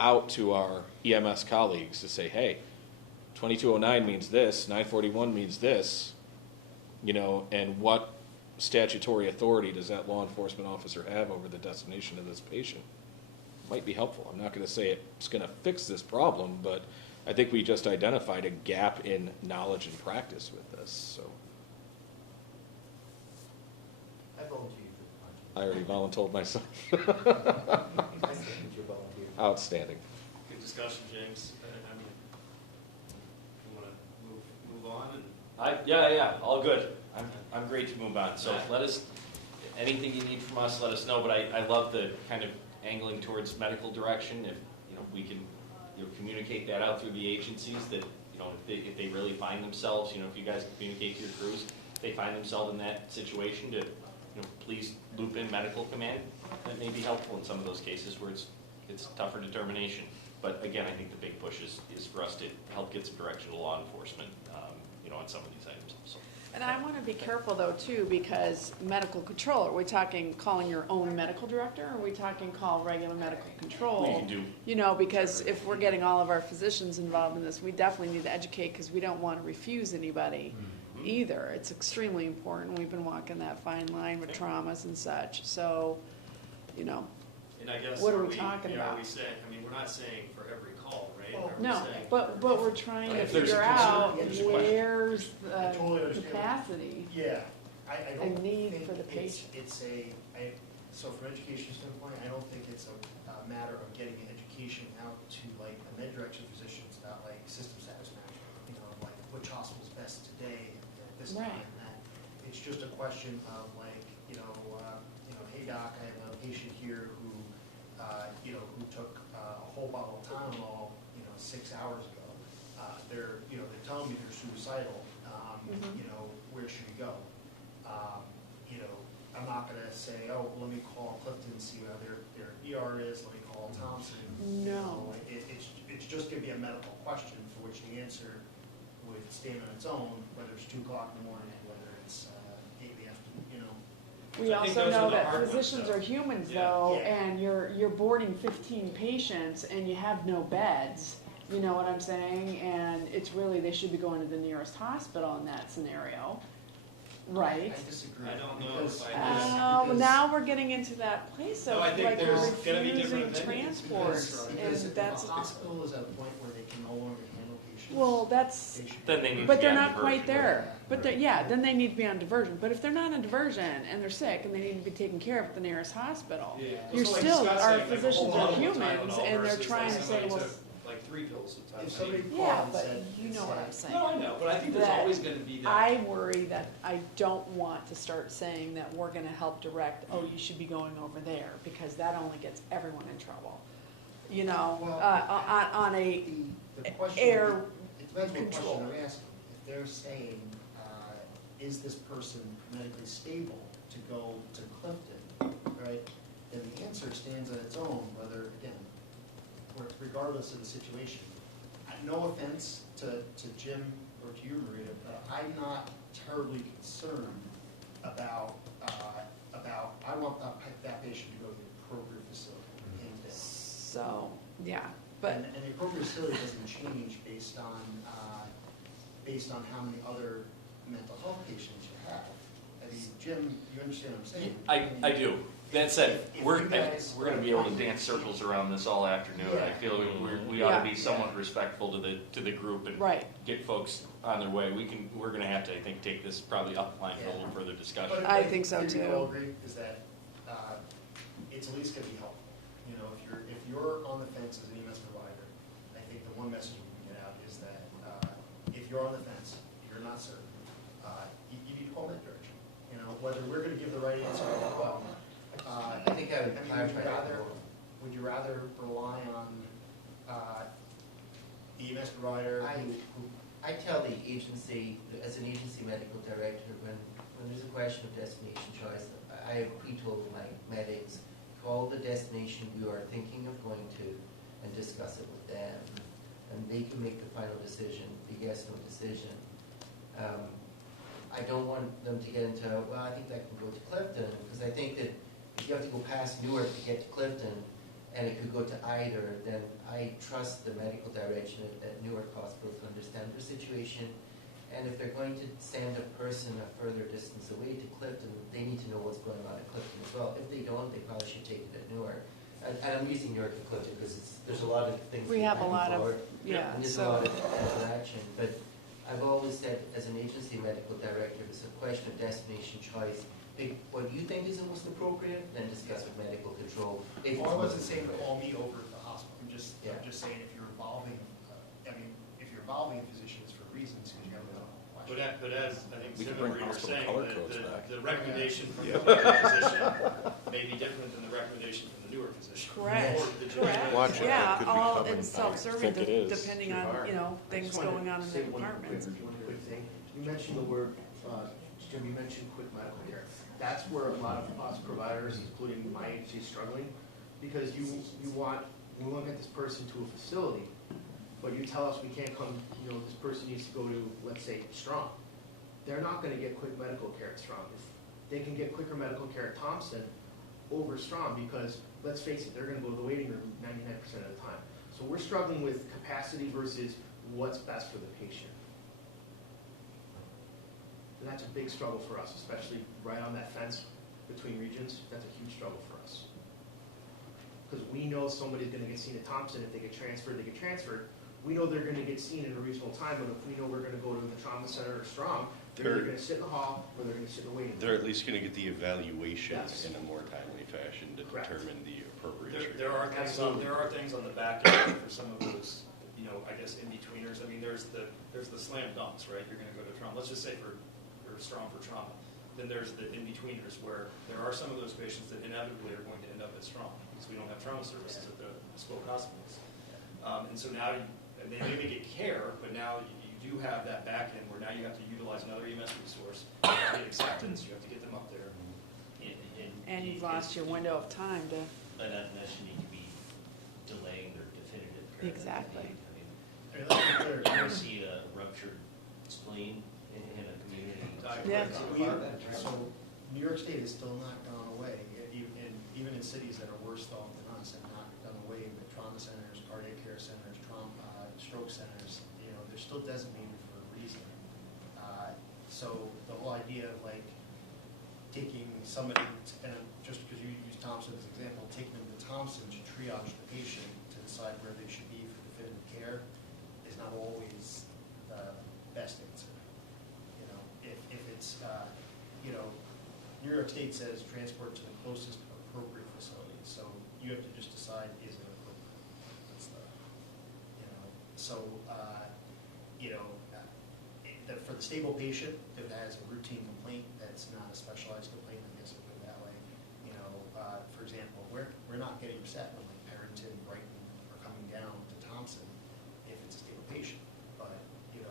out to our EMS colleagues to say, hey, 2209 means this, 941 means this, and what statutory authority does that law enforcement officer have over the destination of this patient? Might be helpful. I'm not going to say it's going to fix this problem, but I think we just identified a gap in knowledge and practice with this. So I volunteer for the project. I already voluntold myself. I second your volunteer. Outstanding. Good discussion, James. I mean, you want to move on? And Yeah, all good. I'm great to move on. So anything you need from us, let us know. But I love the kind of angling towards medical direction. If we can communicate that out through the agencies, that if they really find themselves, if you guys communicate to your crews, if they find themselves in that situation, to please loop in medical command. That may be helpful in some of those cases where it's tougher determination. But again, I think the big push is for us to help get some direction to law enforcement, on some of these items. So. And I want to be careful though too, because medical control, are we talking calling your own medical director, or are we talking call regular medical control? We can do- You know, because if we're getting all of our physicians involved in this, we definitely need to educate, because we don't want to refuse anybody either. It's extremely important. We've been walking that fine line with traumas and such, so, you know. And I guess, What are we talking Are about? we saying, I mean, we're not saying for every call, right? Well, Are we No, saying- but we're trying to If there's a figure concern, out there's a question. where's I the totally understand. capacity. Yeah, I don't A need think for the it's- patient. It's so from an education standpoint, I don't think it's a matter of getting an education out to like the med direction physicians about like system status management, you know, like which hospital's best today at this time. Right. And that. It's just a question of like, hey doc, I have a patient here who, who took a whole bottle of Tylenol, 6 hours ago. They're telling me they're suicidal. Where should we go? I'm not going to say, oh, let me call Clifton and see how their ER is. Let me call Thompson. No. It's just going to be a medical question for which the answer would stand on its own, whether it's 2 o'clock in the morning, whether it's 8 in the afternoon. We I think also those are know the that hard ones, physicians though. are humans Yeah. though, Yeah. and you're boarding 15 patients and you have no beds, you know what I'm saying? And it's really, they should be going to the nearest hospital in that scenario, right? I disagree. I don't know because- if I Well, because- now we're getting into that place of No, I think like we're there's gonna be refusing different opinions transports, Because and if that's, a hospital is at a point where they can no longer handle patients. well, that's, they should- Then they need but to be they're on not quite diversion. there. But they're, yeah, then they need to be on diversion. But if they're not on diversion and they're sick and they need to be taken care of at the nearest hospital, Yeah. you're So like still, Scott's our saying, like, a physicians whole are bottle of humans Tylenol and they're versus, trying like, to say, somebody well, took, like 3 pills of Tylenol. If somebody yeah, called and but said. you know what I'm saying. No, I know, but I think there's That always gonna be that. I worry that I don't want to start saying that we're gonna help direct, oh, you should be going over there, because that only gets everyone in trouble. You know, Well, on a, The question, air it depends what control. question they're asking. If they're saying, is this person medically stable to go to Clifton, right? Then the answer stands on its own, whether, again, regardless of the situation. No offense to Jim or to you, Marita, but I'm not terribly concerned about, I want that patient to go to the appropriate facility, hands down. so, yeah, but, And the appropriate facility doesn't change based on how many other mental health patients you have. I mean, Jim, you understand what I'm saying? I do. That said, If we're you guys- going to be able to dance circles around this all afternoon. I Yeah. feel we ought to Yeah. be somewhat respectful to the group and right. get folks on their way. We're going to have to, I think, take this probably upline for a little further discussion. But I think so, think we too. all agree is that it's at least going to be helpful. You know, if you're on the fence as an EMS provider, I think the one message we can get out is that if you're on the fence, you're not certain, you need to call that direction. You know, whether we're going to give the right answer or what. I think I would clarify that more. Would you rather rely on the EMS provider who I tell the agency, as an agency medical director, when there's a question of destination choice, I have pre-told my medics, call the destination you are thinking of going to and discuss it with them. And they can make the final decision, the yes/no decision. I don't want them to get into, well, I think that can go to Clifton, because I think that if you have to go past Newark to get to Clifton, and it could go to either, then I trust the medical direction at Newark Hospital to understand their situation. And if they're going to send a person a further distance away to Clifton, they need to know what's going on at Clifton as well. If they don't, they probably should take it at Newark. And I'm using Newark and Clifton because there's a lot of things. We have a lot of, forward, yeah, and there's a so, lot of interaction. But I've always said, as an agency medical director, it's a question of destination choice. Pick what you think is the most appropriate, then discuss with medical control. If Well, I it's wasn't most saying appropriate. call me over to the hospital, I'm just saying if you're involving, if you're involving physicians for reasons, because you have a medical question. But as I think We Jim could and bring Marie were hospital saying, color codes back. the recommendation from the Clifton physician may be different than the recommendation from the Newark physician. correct, Or the general correct. Watch it, Yeah, it could be all coming. in self-serving, I think it is. depending on, you know, things going on in the departments. One quick thing, you mentioned the word, Jim, you mentioned quick medical care. That's where a lot of us providers, including my agency, is struggling, because we want to get this person to a facility, but you tell us we can't come, this person needs to go to, let's say, Strong. they're not gonna get quick medical care at Strong. If they can get quicker medical care at Thompson over Strong, because, let's face it, they're gonna go to the waiting room 99% of the time. So we're struggling with capacity versus what's best for the patient. And that's a big struggle for us, especially right on that fence between regions. That's a huge struggle for us. Because we know somebody's gonna get seen at Thompson. If they get transferred, they get transferred. We know they're gonna get seen in a reasonable time, but if we know we're gonna go to the trauma center or Strong, they're either gonna sit in the hall or they're gonna sit in the waiting room. They're at least gonna get the evaluation Yes. in a more timely fashion to Correct. determine the appropriate treatment. There are things on the back end for some of those, I guess, in-betweeners. I mean, there's the slam dunks, right? You're gonna go to trauma, let's just say for Strong for trauma. Then there's the in-betweeners where there are some of those patients that inevitably are going to end up at Strong because we don't have trauma services at the spoke hospitals. And so now, they maybe get care, but now you do have that back end where now you have to utilize another EMS resource. You have to get acceptance, you have to get them up there. And you've lost your window of time to. By definition, need to be delaying their definitive care. Exactly. I mean, let's be clear, you don't see a ruptured spleen in a community. Yeah. So New York State has still not gone away, even in cities that are worse off than us, have not done away with trauma centers, cardiac care centers, stroke centers. They're still designated for a reason. So the whole idea of like taking somebody, and just because you use Thompson as an example, taking them to Thompson to triage the patient to decide where they should be for definitive care is not always the best answer. If it's, New York State says transport to the closest appropriate facility, so you have to just decide, is it appropriate? That's the, for the stable patient, if it has a routine complaint that's not a specialized complaint, I guess we put it that way, for example, we're not getting upset when like Parrington, Brighton are coming down to Thompson if it's a stable patient, but it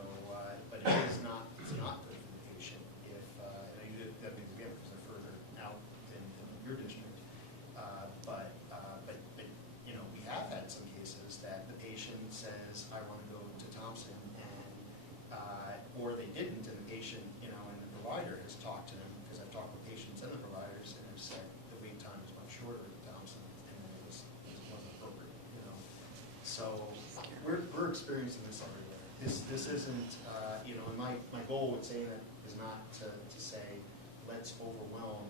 is not, it's not good for the patient if, and I use that again because they're further out than your district, but we have had some cases that the patient says, I want to go to Thompson, and or they didn't, and the patient, and the provider has talked to them, because I've talked with patients and the providers, and have said the wait time is much shorter at Thompson, and it wasn't appropriate, So we're experiencing this everywhere. This isn't, and my goal with saying that is not to say, let's overwhelm,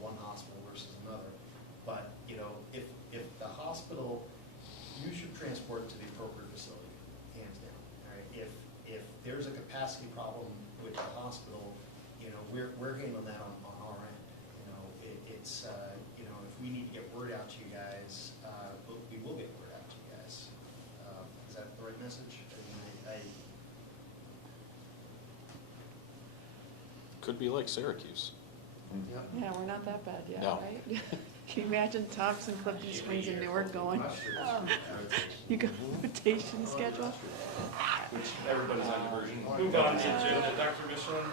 one hospital versus another, but, if the hospital, you should transport to the appropriate facility, hands down, all right? If there's a capacity problem with the hospital, we're handling that on our end. It's if we need to get word out to you guys, we will get word out to you guys. Is that the right message? Could be like Syracuse. Yeah, we're not that bad yet, No. right? Can you imagine Thompson, Clifton Springs, and Newark going? You go rotation schedule? Which everybody's on diversion. Move on to Dr. Michelin.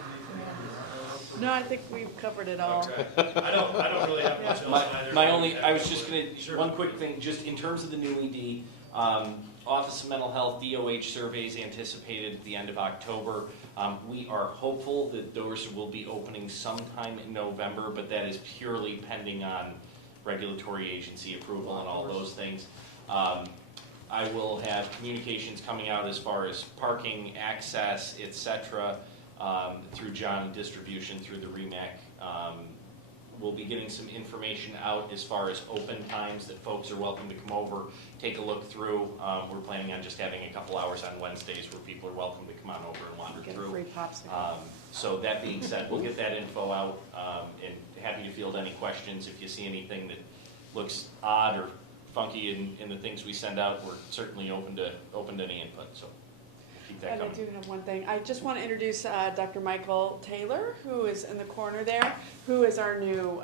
No, I think we've covered it all. Okay. I don't really have much else either. I was just gonna, one quick thing, just in terms of the new ED, Office of Mental Health, DOH surveys anticipated at the end of October. We are hopeful that doors will be opening sometime in November, but that is purely pending on regulatory agency approval and all those things. I will have communications coming out as far as parking, access, et cetera, through John distribution through the REMAC. We'll be getting some information out as far as open times that folks are welcome to come over, take a look through. We're planning on just having a couple hours on Wednesdays where people are welcome to come on over and wander Get a through. free popsicle. So that being said, we'll get that info out, and happy to field any questions. If you see anything that looks odd or funky in the things we send out, we're certainly open to any input, so we'll keep that And I coming. do have one thing. I just want to introduce Dr. Michael Taylor, who is in the corner there, who is our new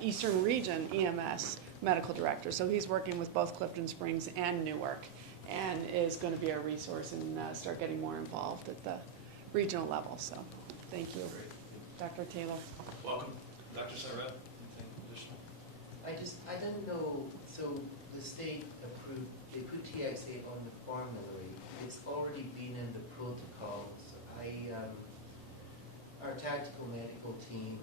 Eastern Region EMS Medical Director. So he's working with both Clifton Springs and Newark, and is going to be a resource and start getting more involved at the regional level. So thank you, Dr. Taylor. Welcome. Dr. Syret, anything additional? I didn't know, so the state approved, they put TXA on the formulary. It's already been in the protocols. tactical medical team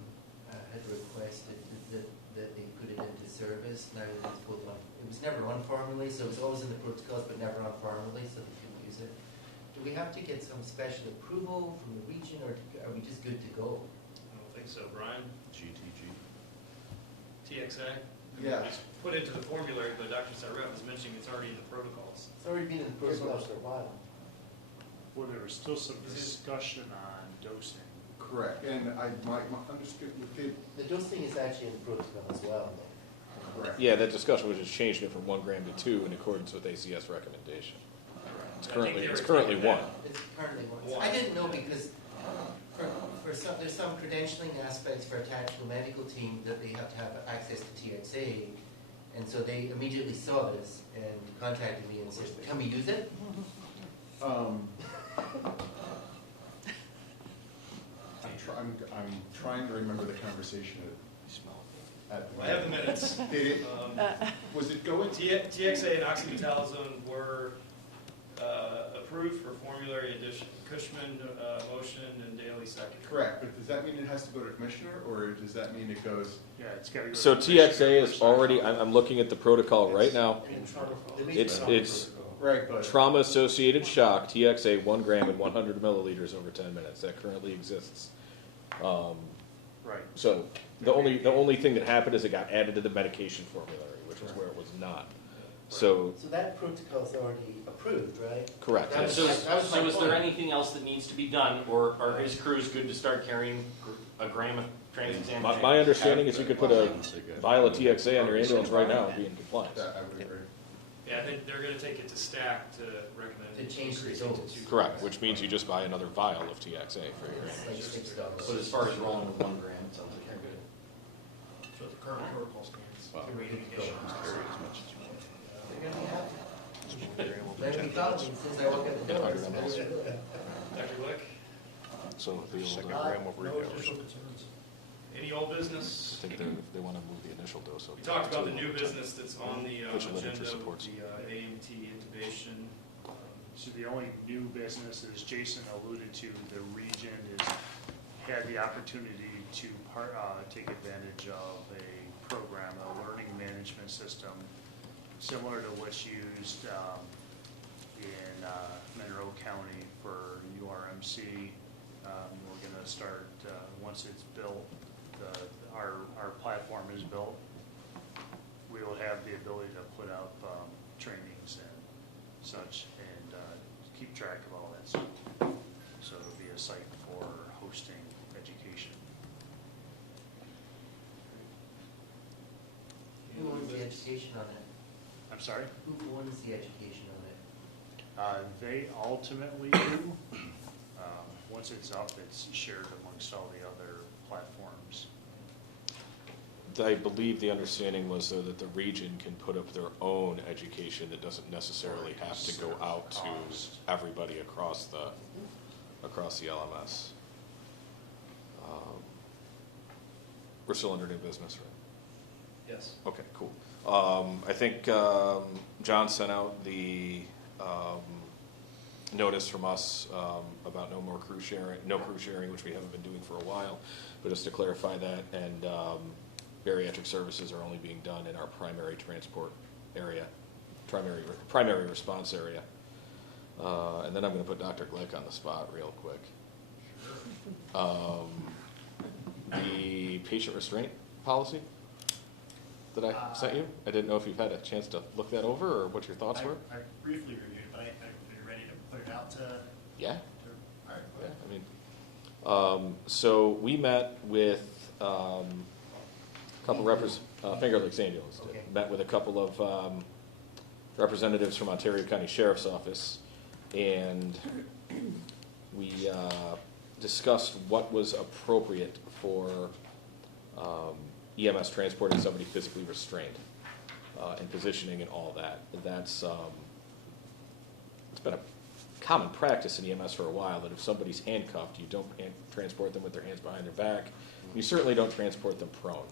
had requested that they put it into service. Now it's both on, it was never on formally, so it was always in the protocols, but never on formally, so they couldn't use it. Do we have to get some special approval from the region, or are we just good to go? I don't think so. Brian? GTG. TXA? Yeah. It's put into the formulary, but Dr. Sarep was mentioning it's already in the protocols. It's already been in the protocols for a while. Well, there was still some discussion on dosing. Correct, and I might understood, The dosing is actually in the protocol as well, though. correct. Yeah, that discussion was just changing it from 1 gram to 2 in accordance with ACS recommendation. It's I think currently, they it's were currently taking 1. that. It's currently one. One. I didn't know because for some, there's some credentialing aspects for a tactical medical team that they have to have access to TXA. And so they immediately saw this and contacted me and said, can we use it? I'm trying to remember the conversation at. I have the minutes. Did it, was it going? TXA and oxymetalazone were approved for formulary addition. Cushman motion and Daly second. Correct, but does that mean it has to go to commissioner, or does that mean it goes? Yeah, it's got to go. So to the commissioner TXA is first. already, I'm looking at the protocol right now. The It's Right, but. trauma-associated shock, TXA, 1 gram and 100 milliliters over 10 minutes. That currently exists. Right. So the only thing that happened is it got added to the medication formulary, which is where it was not. So, So that protocol's already approved, right? correct. That was- So, that was my so is there point. anything else that needs to be done, or are his crews good to start carrying a gram of tranexaminase? My understanding is you could put a vial of TXA on your ambulance right now and be in compliance. That I would agree. Yeah, I think they're going to take it to stack to recommend. To change the increasing to dose. 2 Correct, grams. which means you just buy another vial of TXA for your It's ambulance. like $6. But as far as rolling with 1 gram, it sounds like you're good. So the current protocol stands. Wow. The rating issue. They're gonna be happy. Let me call me since I walk out the door. Dr. Glick, So the old, Second I gram over No 8 hours. additional concerns. any old business? think they want to move the initial dose. We talked about the new business that's on the Which agenda, literature the supports. AMT intubation. So the only new business, as Jason alluded to, the region has had the opportunity to take advantage of a program, a learning management system, similar to what's used in Monroe County for URMC. We're going to start, once it's built, our platform is built, we will have the ability to put up trainings and such, and keep track of all that stuff. So it'll be a site for hosting education. Who owns the education on it? I'm sorry? Who owns the education on it? They ultimately do. Once it's up, it's shared amongst all the other platforms. I believe the understanding was though that the region can put up their own education that doesn't necessarily have to go out to everybody across the LMS. We're still under new business, right? Yes. Okay, cool. I think John sent out the notice from us about no crew sharing, which we haven't been doing for a while. But just to clarify that, and bariatric services are only being done in our primary transport area, primary response area. And then I'm going to put Dr. Glick on the spot real quick. The patient restraint policy that I sent you, I didn't know if you've had a chance to look that over or what your thoughts were. I briefly reviewed it, but are you ready to put it out to? Yeah. All right. Yeah, I mean, so we met with a couple Finger Lakes Ambulance did. Okay. Met with a couple of representatives from Ontario County Sheriff's Office, and we discussed what was appropriate for EMS transporting somebody physically restrained and positioning and all that. That's it's been a common practice in EMS for a while that if somebody's handcuffed, you don't transport them with their hands behind their back. You certainly don't transport them prone.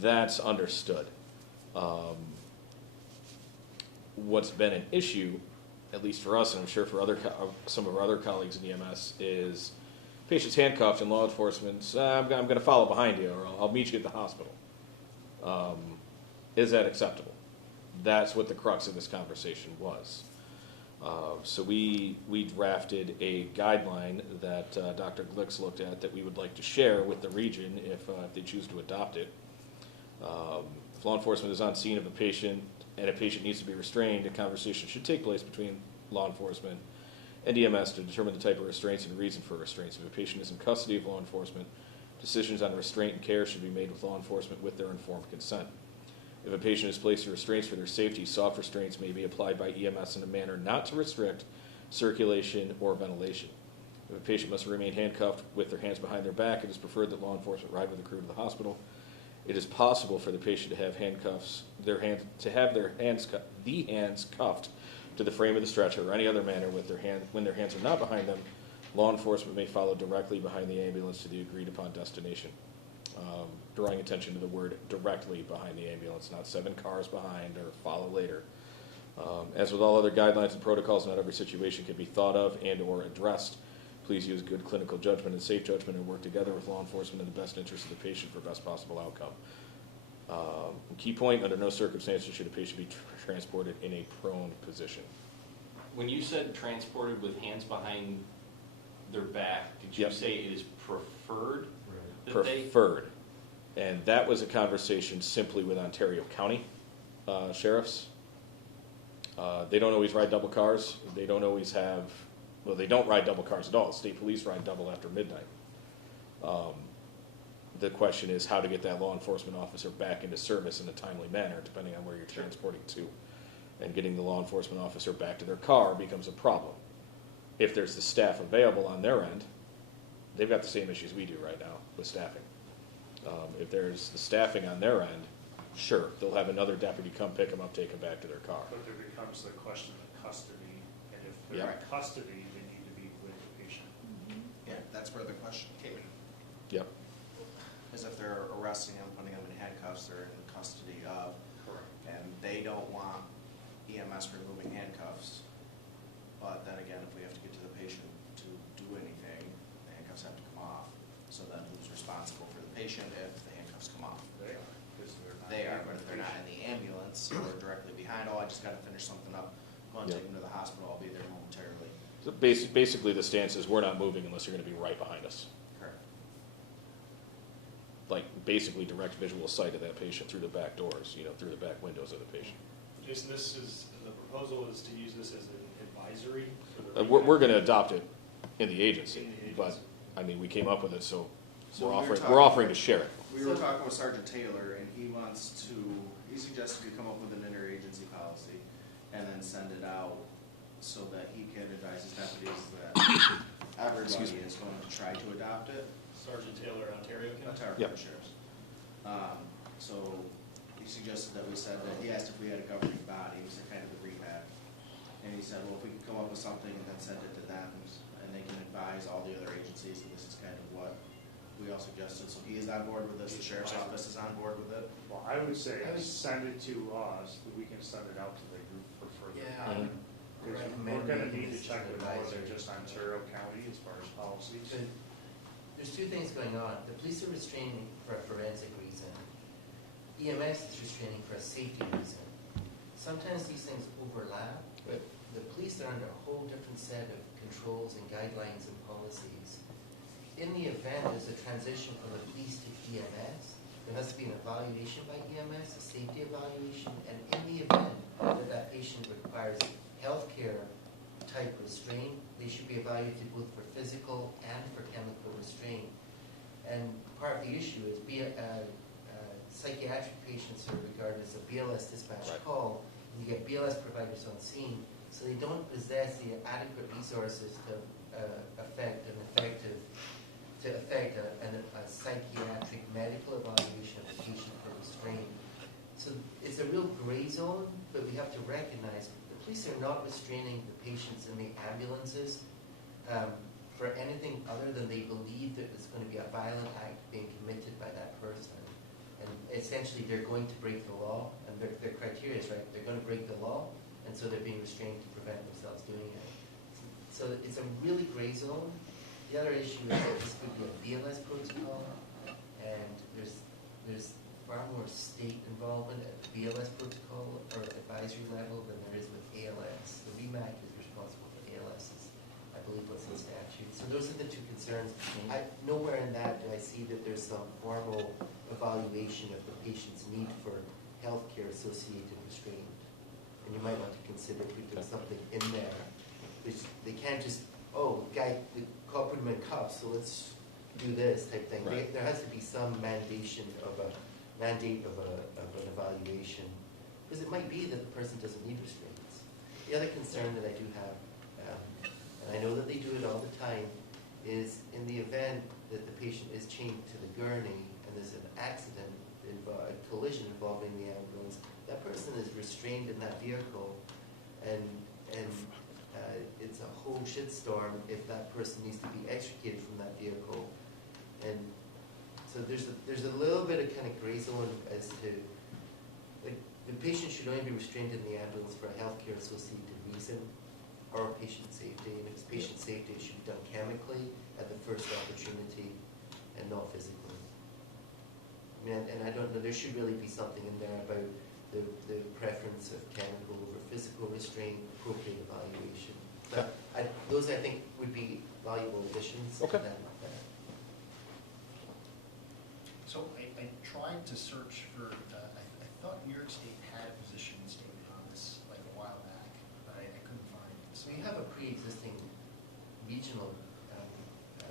That's understood. What's been an issue, at least for us, and I'm sure for some of our other colleagues in EMS, is patient's handcuffed and law enforcement's, I'm going to follow behind you or I'll meet you at the hospital. Is that acceptable? That's what the crux of this conversation was. So we drafted a guideline that Dr. Glick's looked at that we would like to share with the region if they choose to adopt it. If law enforcement is on scene of a patient and a patient needs to be restrained, a conversation should take place between law enforcement and EMS to determine the type of restraints and reason for restraints. If a patient is in custody of law enforcement, decisions on restraint and care should be made with law enforcement with their informed consent. If a patient is placed in restraints for their safety, soft restraints may be applied by EMS in a manner not to restrict circulation or ventilation. If a patient must remain handcuffed with their hands behind their back, it is preferred that law enforcement ride with the crew to the hospital. It is possible for the patient to have the hands cuffed to the frame of the stretcher or any other manner with when their hands are not behind them. Law enforcement may follow directly behind the ambulance to the agreed upon destination. Drawing attention to the word directly behind the ambulance, not 7 cars behind or follow later. As with all other guidelines and protocols, not every situation can be thought of and or addressed. Please use good clinical judgment and safe judgment and work together with law enforcement in the best interest of the patient for best possible outcome. Key point, under no circumstances should a patient be transported in a prone position. When you said transported with hands behind their back, did you Yep. say it is preferred? That Preferred. And that was a conversation simply with Ontario County sheriffs. They don't always ride double cars. They don't always have, well, they don't ride double cars at all. State police ride double after midnight. The question is how to get that law enforcement officer back into service in a timely manner, depending on where you're transporting to. And getting the law enforcement officer back to their car becomes a problem. If there's the staff available on their end, they've got the same issues we do right now with staffing. If there's the staffing on their end, sure, they'll have another deputy come pick them up, take them back to their car. But there becomes the question of custody, and if they're Yep. in custody, they need to be with the patient. Yeah, that's where the question came in. Yep. Is if they're arresting them, putting them in handcuffs, they're in custody of. Correct. And they don't want EMS removing handcuffs. But then again, if we have to get to the patient to do anything, the handcuffs have to come off. So then who's responsible for the patient if the handcuffs come off? They are, because they're not. They are, but if they're not in the ambulance or directly behind, oh, I just gotta finish something up, go and Yep. take them to the hospital, I'll be there momentarily. So basically, the stance is we're not moving unless you're going to be right behind us. Correct. Like basically direct visual sight of that patient through the back doors, through the back windows of the patient. Jason, the proposal is to use this as an advisory for the. We're going to adopt it in the agency, In the agency. but I mean, we came up with it, so So we're we were offering talking- we're offering to share it. We were talking with Sergeant Taylor, and he suggested we come up with an interagency policy and then send it out so that he can advise his deputies that Excuse everybody me. is going to try to adopt it. Sergeant Taylor, Ontario County. Ontario Yep. Sheriffs. So he suggested that we said that, he asked if we had a governing body, we said kind of the REMAC. And he said, well, if we could come up with something and then send it to them, and they can advise all the other agencies, and this is kind of what we all suggested. So he is on board with this, the sheriff's office is on board with it. Well, I would say send it to us, that we can send it out to the group for further. Yeah. Because Recommend we're gonna maybe need to this check with more than advisory. just Ontario County as far as policies. So, there's 2 things going on. The police are restraining for a forensic reason. EMS is restraining for a safety reason. Sometimes these things overlap, but the police are under a whole different set of controls and guidelines and policies. In the event there's a transition from the police to EMS, there has to be an evaluation by EMS, a safety evaluation, and in the event that patient requires healthcare type restraint, they should be evaluated both for physical and for chemical restraint. And part of the issue is psychiatric patients are regarded as a BLS dispatch call, and you get BLS providers on scene, so they don't possess the adequate resources to affect a psychiatric medical evaluation of the patient for restraint. So it's a real gray zone, but we have to recognize the police are not restraining the patients in the ambulances for anything other than they believe that there's going to be a violent act being committed by that person. And essentially they're going to break the law, and their criteria is right, they're going to break the law, and so they're being restrained to prevent themselves doing it. So it's a really gray zone, the other issue is that this could be a BLS protocol, and there's far more state involvement at the BLS protocol or advisory level than there is with ALS. The REMAC is responsible for ALS, I believe what's in statute. So those are the two concerns. Nowhere in that do I see that there's some formal evaluation of the patient's need for healthcare associated restraint. And you might want to consider putting something in there. Which they can't just, the cop put him in cuffs, so let's do this type thing. Right. There has to be some mandate of an evaluation, because it might be that the person doesn't need restraints. The other concern that I do have, and I know that they do it all the time, is in the event that the patient is chained to the gurney and there's an accident, a collision involving the ambulance, that person is restrained in that vehicle, and it's a whole shitstorm if that person needs to be extricated from that vehicle. And so there's a little bit of kind of gray zone as to, like, the patient should only be restrained in the ambulance for a healthcare associated reason or patient safety. And if it's patient safety, it should be done chemically at the first opportunity and not physically. I mean, and I don't know, there should really be something in there about the preference of chemical over physical restraint, appropriate evaluation. But those, I think, would be valuable additions. Okay. To that. So I tried to search for, I thought New York State had a position statement on this like a while back, but I couldn't find it. So we have a pre-existing regional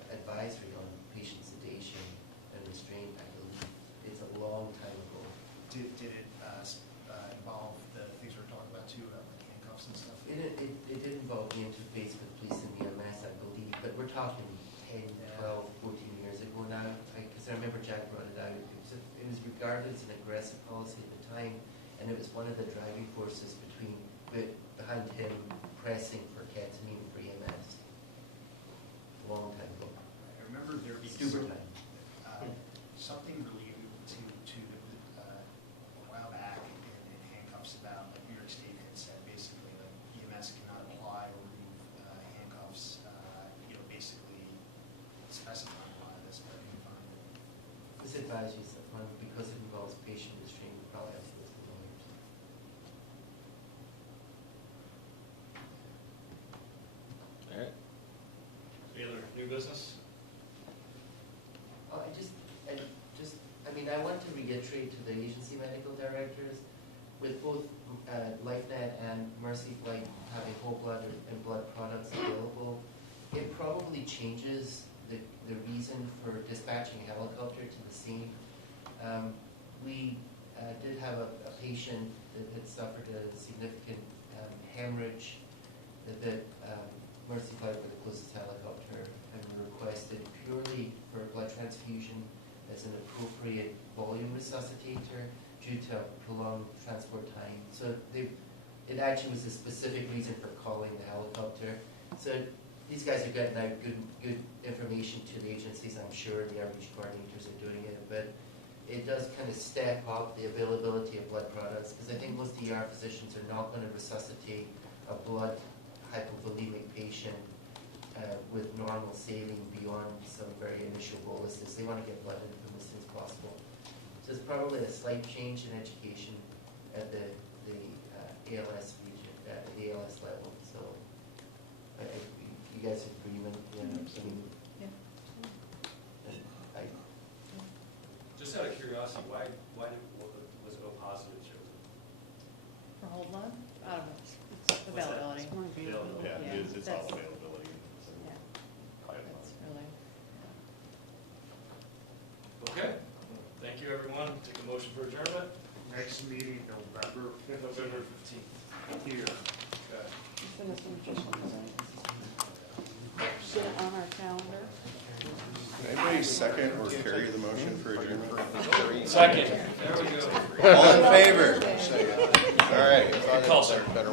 advisory on patient sedation and restraint, I believe. It's a long time ago. Did it involve the things we were talking about too, about like handcuffs and stuff? It did involve the interface with police and EMS, I believe, but we're talking 10, 12, 14 years ago now. Because I remember Jack brought it out. It was regarded as an aggressive policy at the time, and it was one of the driving forces behind him pressing for ketamine for EMS. A long time ago. I remember there being Super time. something related to a while back in handcuffs about like New York State had said basically like EMS cannot apply or remove handcuffs, basically specifying a lot of this, but I didn't find it. This advisory is one because it involves patient restraint, we probably have to go to the lawyers. All right. Any other new business? Oh, I want to reiterate to the agency medical directors, with both LifeNet and Mercy Flight having whole blood and blood products available, it probably changes the reason for dispatching a helicopter to the scene. We did have a patient that had suffered a significant hemorrhage that Mercy Flight were the closest helicopter and requested purely for blood transfusion as an appropriate volume resuscitator due to prolonged transport time. So it actually was a specific reason for calling the helicopter. So these guys are getting out good information to the agencies. I'm sure the outreach coordinators are doing it, but it does kind of step up the availability of blood products, because I think most ER physicians are not going to resuscitate a blood hypovolemic patient with normal saline beyond some very initial boluses. They want to get blood into them as soon as possible. So it's probably a slight change in education at the ALS region, at the ALS level. So you guys in agreement? Yeah. I mean, Just out of curiosity, why was O positive chosen? For whole blood? I don't know, it's availability. It's more available. Yeah, it's all that's- availability. Yeah, Quite a lot. that's really, Okay, thank you, everyone. Take a motion for adjournment. Next meeting, November 15th. November 15th. Here. Okay. Finish some official business. Get it on our calendar. Anybody second or carry the motion for adjournment? Second. There we go. All in favor? All right. Call, sir. Better